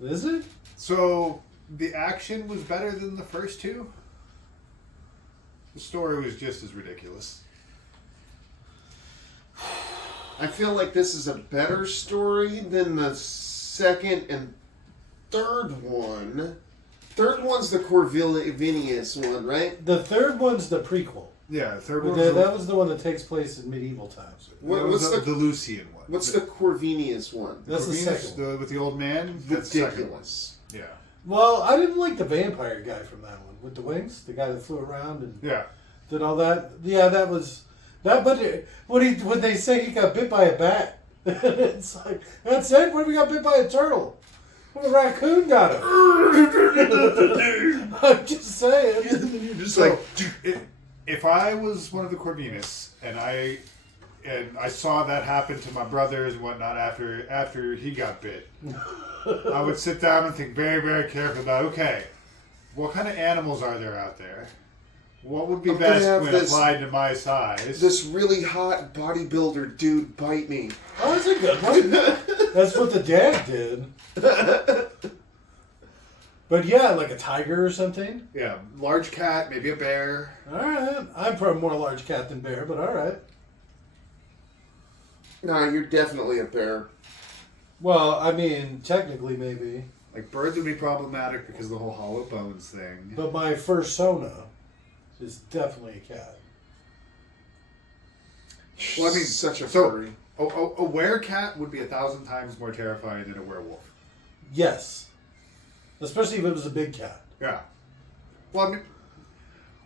Is it? So the action was better than the first two. The story was just as ridiculous. I feel like this is a better story than the second and third one. Third one's the Corvinus one, right? The third one's the prequel. Yeah, the third one. That was the one that takes place in medieval times. What's the the Lucian one? What's the Corvinus one? That's the Corvinus, second one. with the old man? That's the second one. Ridiculous. Yeah. Well, I didn't like the vampire guy from that one with the wings, the guy that flew around and Yeah. Did all that? Yeah, that was that. But when they say he got bit by a bat, it's like that's it. What if he got bit by a turtle? What if a raccoon got him? I'm just saying. You're just like, if I was one of the Corvinus and I saw that happen to my brothers and whatnot after he got bit, I would sit down and think very, very carefully about, okay, what kind of animals are there out there? What would be I'm gonna best have when this- applied to my size? This really hot bodybuilder dude bite me. Oh, that's a good one. That's what the dad did. But yeah, like a tiger or something. Yeah, large cat, maybe a bear. All right, I'm probably more large cat than bear, but all right. No, you're definitely a bear. Well, I mean, technically maybe, Like birds would be problematic because of the whole hollow bones thing. but my fursona is definitely a cat. Well, I mean, Such a so- furry. A werecat would be 1,000 times more terrifying than a werewolf. Yes, especially if it was a big cat. Yeah. Well, I mean,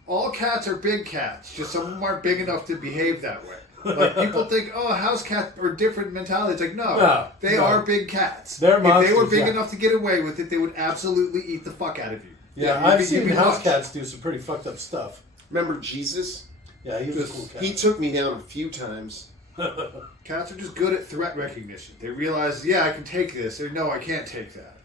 all cats are big cats. Just some of them aren't big enough to behave that way. Like people think, oh, house cats are different mentality. It's like no, they no. are big cats. They're if they were monsters, big yeah. enough to get away with it, they would absolutely eat the fuck out of you. Yeah, you'd I've be- seen you'd be house lucky. cats do some pretty fucked up stuff. Remember Jesus? Yeah, he was a cool cat. He took me down a few times. Cats are just good at threat recognition. They realize, yeah, I can take this, or no, I can't take that.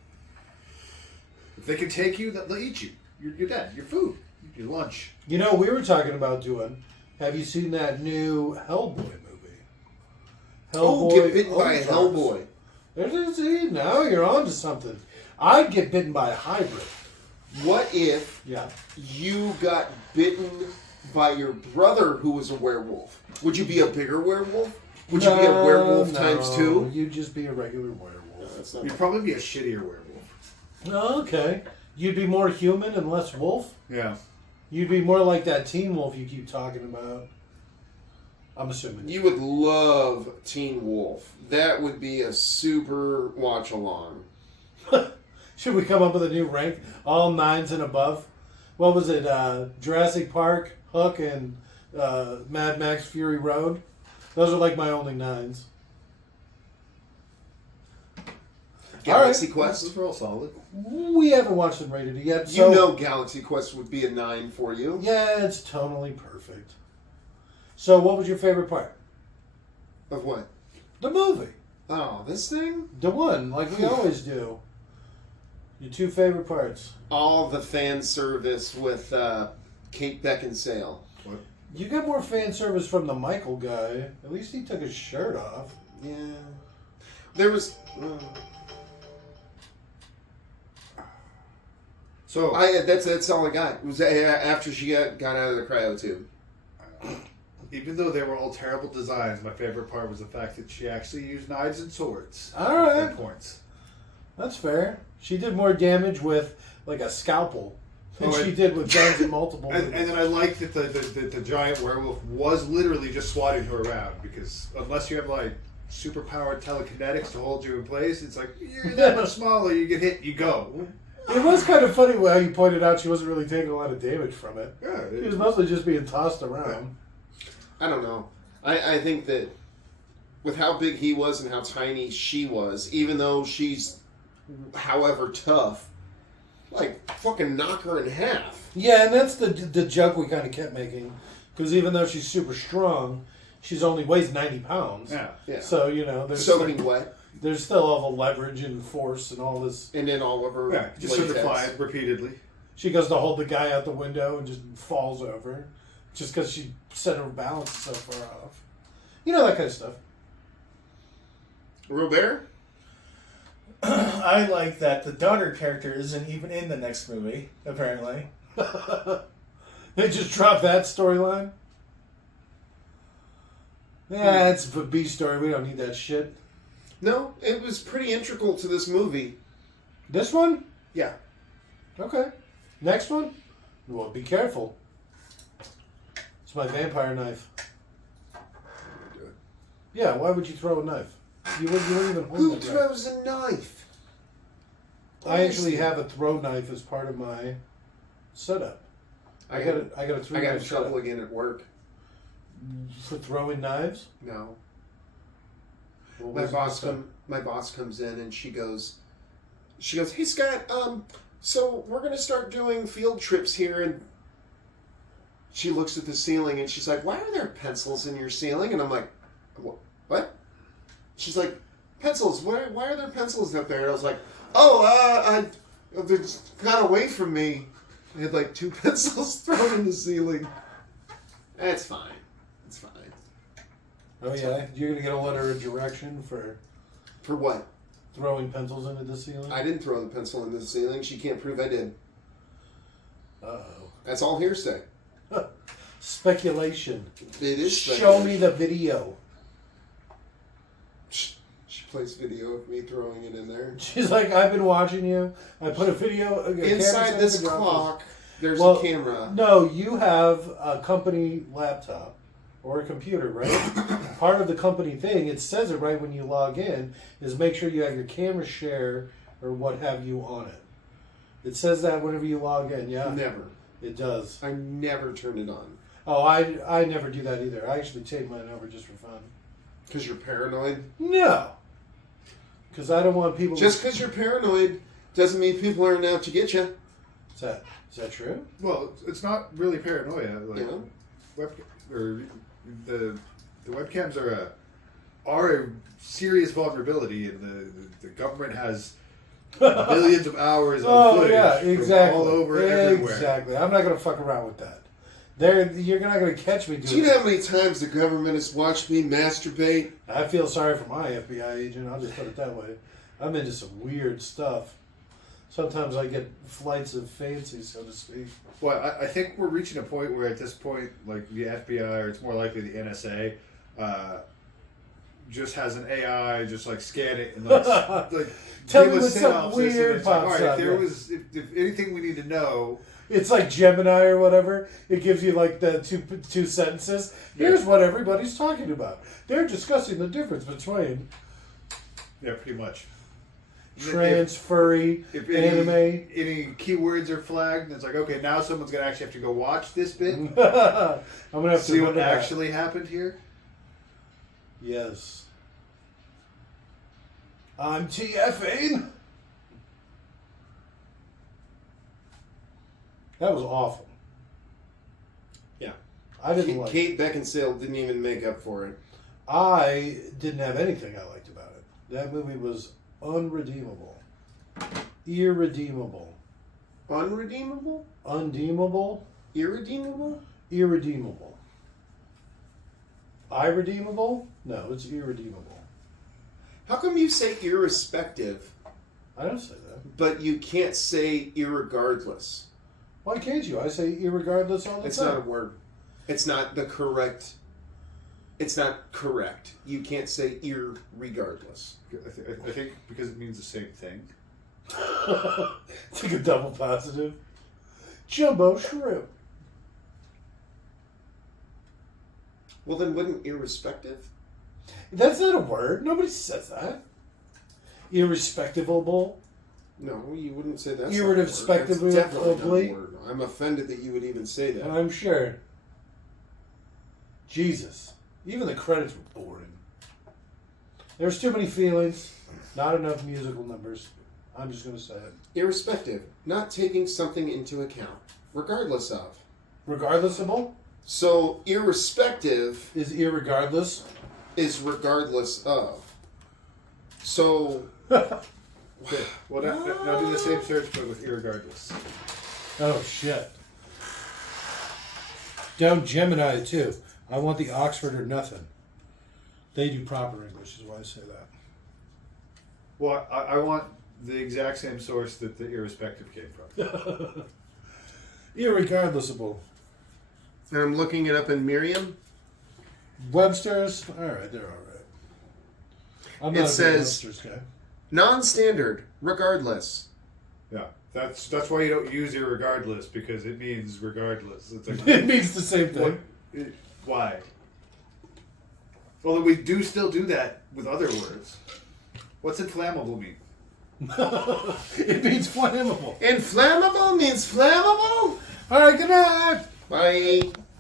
If they can take you, they'll eat you. You're dead. Your food. Your lunch. You know, we were talking about doing. Have you seen that new Hellboy movie? Get bitten by a Ozarks. Hellboy. See, now you're on to something. I'd get bitten by a hybrid. What if Yeah. you got bitten by your brother who was a werewolf? Would you be a bigger werewolf? Would you be a werewolf times two? You'd just be a regular werewolf. That's not You'd probably be a shittier werewolf. Oh, okay. You'd be more human and less wolf? Yeah. You'd be more like that teen wolf you keep talking about. I'm assuming. You would love Teen Wolf. That would be a super watch along. Should we come up with a new rank? All 9s and above? What was it? Jurassic Park, Hook, and Mad Max Fury Road? Those are like my only 9s. Galaxy Those Quest. are all solid. We haven't watched and rated it yet. You So, know Galaxy Quest would be a 9 for you. yeah, it's totally perfect. So, what was your favorite part? Of what? The movie. Oh, this thing? The one, like we always do. Your 2 favorite parts. All the fan service with Kate Beckinsale. What? You got more fan service from the Michael guy. At least he took his shirt off. Yeah. There was... So that's all I got. It was after she got out of the cryo tube. even though they were all terrible designs, my favorite part was the fact that she actually used knives and swords. All right. At points. That's fair. She did more damage with like a scalpel than Oh, she and- did with guns and multiple. And then I liked that the giant werewolf was literally just swatting her around, because unless you have like super powered telekinetics to hold you in place, it's like you're that much smaller, you get hit, you go. It was kind of funny how you pointed out she wasn't really taking a lot of damage from it. Yeah, She was mostly just being tossed around. I don't know. I think that with how big he was and how tiny she was, even though she's however tough, like fucking knock her in half. Yeah, and that's the joke we kind of kept making. Because even though she's super strong, she's only weighs 90 pounds. Yeah. Yeah. So, you know, Soaking wet. there's still all the leverage and force and all this. And then all of her Yeah, just sort of latex. fly it repeatedly. She goes to hold the guy out the window and just falls over. Just because she set her balance so far off. You know, that kind of stuff. Robert? I like that the daughter character isn't even in the next movie, apparently. They just dropped that storyline? Yeah, it's a B story. We don't need that shit. No, it was pretty integral to this movie. This one? Yeah. Okay. Next one? Well, be careful. It's my vampire knife. Yeah, why would you throw a knife? You wouldn't even hold Who that knife. throws a knife? I actually have a throw knife as part of my setup. I got a I got 3-knife in trouble setup. again at work. For throwing knives. No. What My was boss it? my boss comes in and she goes, "Hey Scott, so we're gonna start doing field trips here." And she looks at the ceiling and she's like, "Why are there pencils in your ceiling?" And I'm like, "What?" She's like, "Pencils? Why are there pencils up there?" And I was like, "Oh, they're got away from me." I had like 2 pencils thrown in the ceiling. That's fine. It's fine. Oh yeah, you're gonna get a letter of direction for For what? throwing pencils into the ceiling. I didn't throw the pencil into the ceiling. She can't prove I did. Uh-oh. That's all hearsay. Speculation. It is. Show me the video. She plays video of me throwing it in there. She's like, I've been watching you. I put a video. Inside this clock, there's Well, a camera. No, you have a company laptop or a computer, right? Part of the company thing, it says it right when you log in, is make sure you have your camera share or what have you on it. It says that whenever you log in, yeah? Never. It does. I never turn it on. Oh, I never do that either. I actually take mine over just for fun. Because you're paranoid? No. Because I don't want people Just because you're paranoid doesn't mean people aren't out to get you. Is that true? Well, it's not really paranoia. Like Yeah. the webcams are a serious vulnerability, and the government has millions of hours of footage from all over everywhere. Exactly. I'm not going to fuck around with that. You're not going to catch me doing Do you know how many times the government has watched me masturbate? I feel sorry for my FBI agent. I'll just put it that way. I'm into some weird stuff. Sometimes I get flights of fancy, so to speak. Well, I think we're reaching a point where at this point, like the FBI, or it's more likely the NSA, just has an AI just like scan it and like Tell give me a when something synopsis, and weird it's like, all pops right, up, if there yeah. was if anything we need to know. It's like Gemini or whatever. It gives you like the two sentences. Here's what everybody's talking about. They're discussing the difference between Yeah, pretty much. trans, furry, If anime. any keywords are flagged, it's like, okay, now someone's gonna actually have to go watch this bit, I'm gonna have to see what remember that. actually happened here. Yes. I'm TFing. That was awful. Yeah. I didn't like it. Kate Beckinsale didn't even make up for it. I didn't have anything I liked about it. That movie was unredeemable. Irredeemable. Unredeemable? Undeemable? Irredeemable? Irredeemable. Irredeemable? No, it's irredeemable. How come you say irrespective, I don't say that. but you can't say irregardless? Why can't you? I say irregardless all the It's time. not a word. It's not the correct. It's not correct. You can't say irregardless. I think because it means the same thing. It's like a double positive. Jumbo shrimp. Well, then wouldn't irrespective? That's not a word. Nobody says that. Irrespectivable. No, you wouldn't say that's Irrespectively. That's definitely not a word. I'm offended that you would even say that. I'm sure. Jesus. Even the credits were boring. There's too many feelings, not enough musical numbers. I'm just going to say it. Irrespective, not taking something into account, regardless of. Regardlessable So, irrespective is irregardless. is regardless of. So, Okay, well now do the same search but with irregardless. Oh, shit. Down Gemini, too. I want the Oxford or nothing. They do proper English, is why I say that. Well, I want the exact same source that the irrespective came from. Irregardlessable. and I'm looking it up in Merriam. Webster's, alright, they're alright. I'm It not a big says- Webster's guy. Non-standard, regardless. Yeah, that's why you don't use irregardless, because it means regardless. It's like It means the same what, thing. why? Well, we do still do that with other words. What's inflammable mean? It means flammable. Inflammable means flammable? All right, good night. Bye.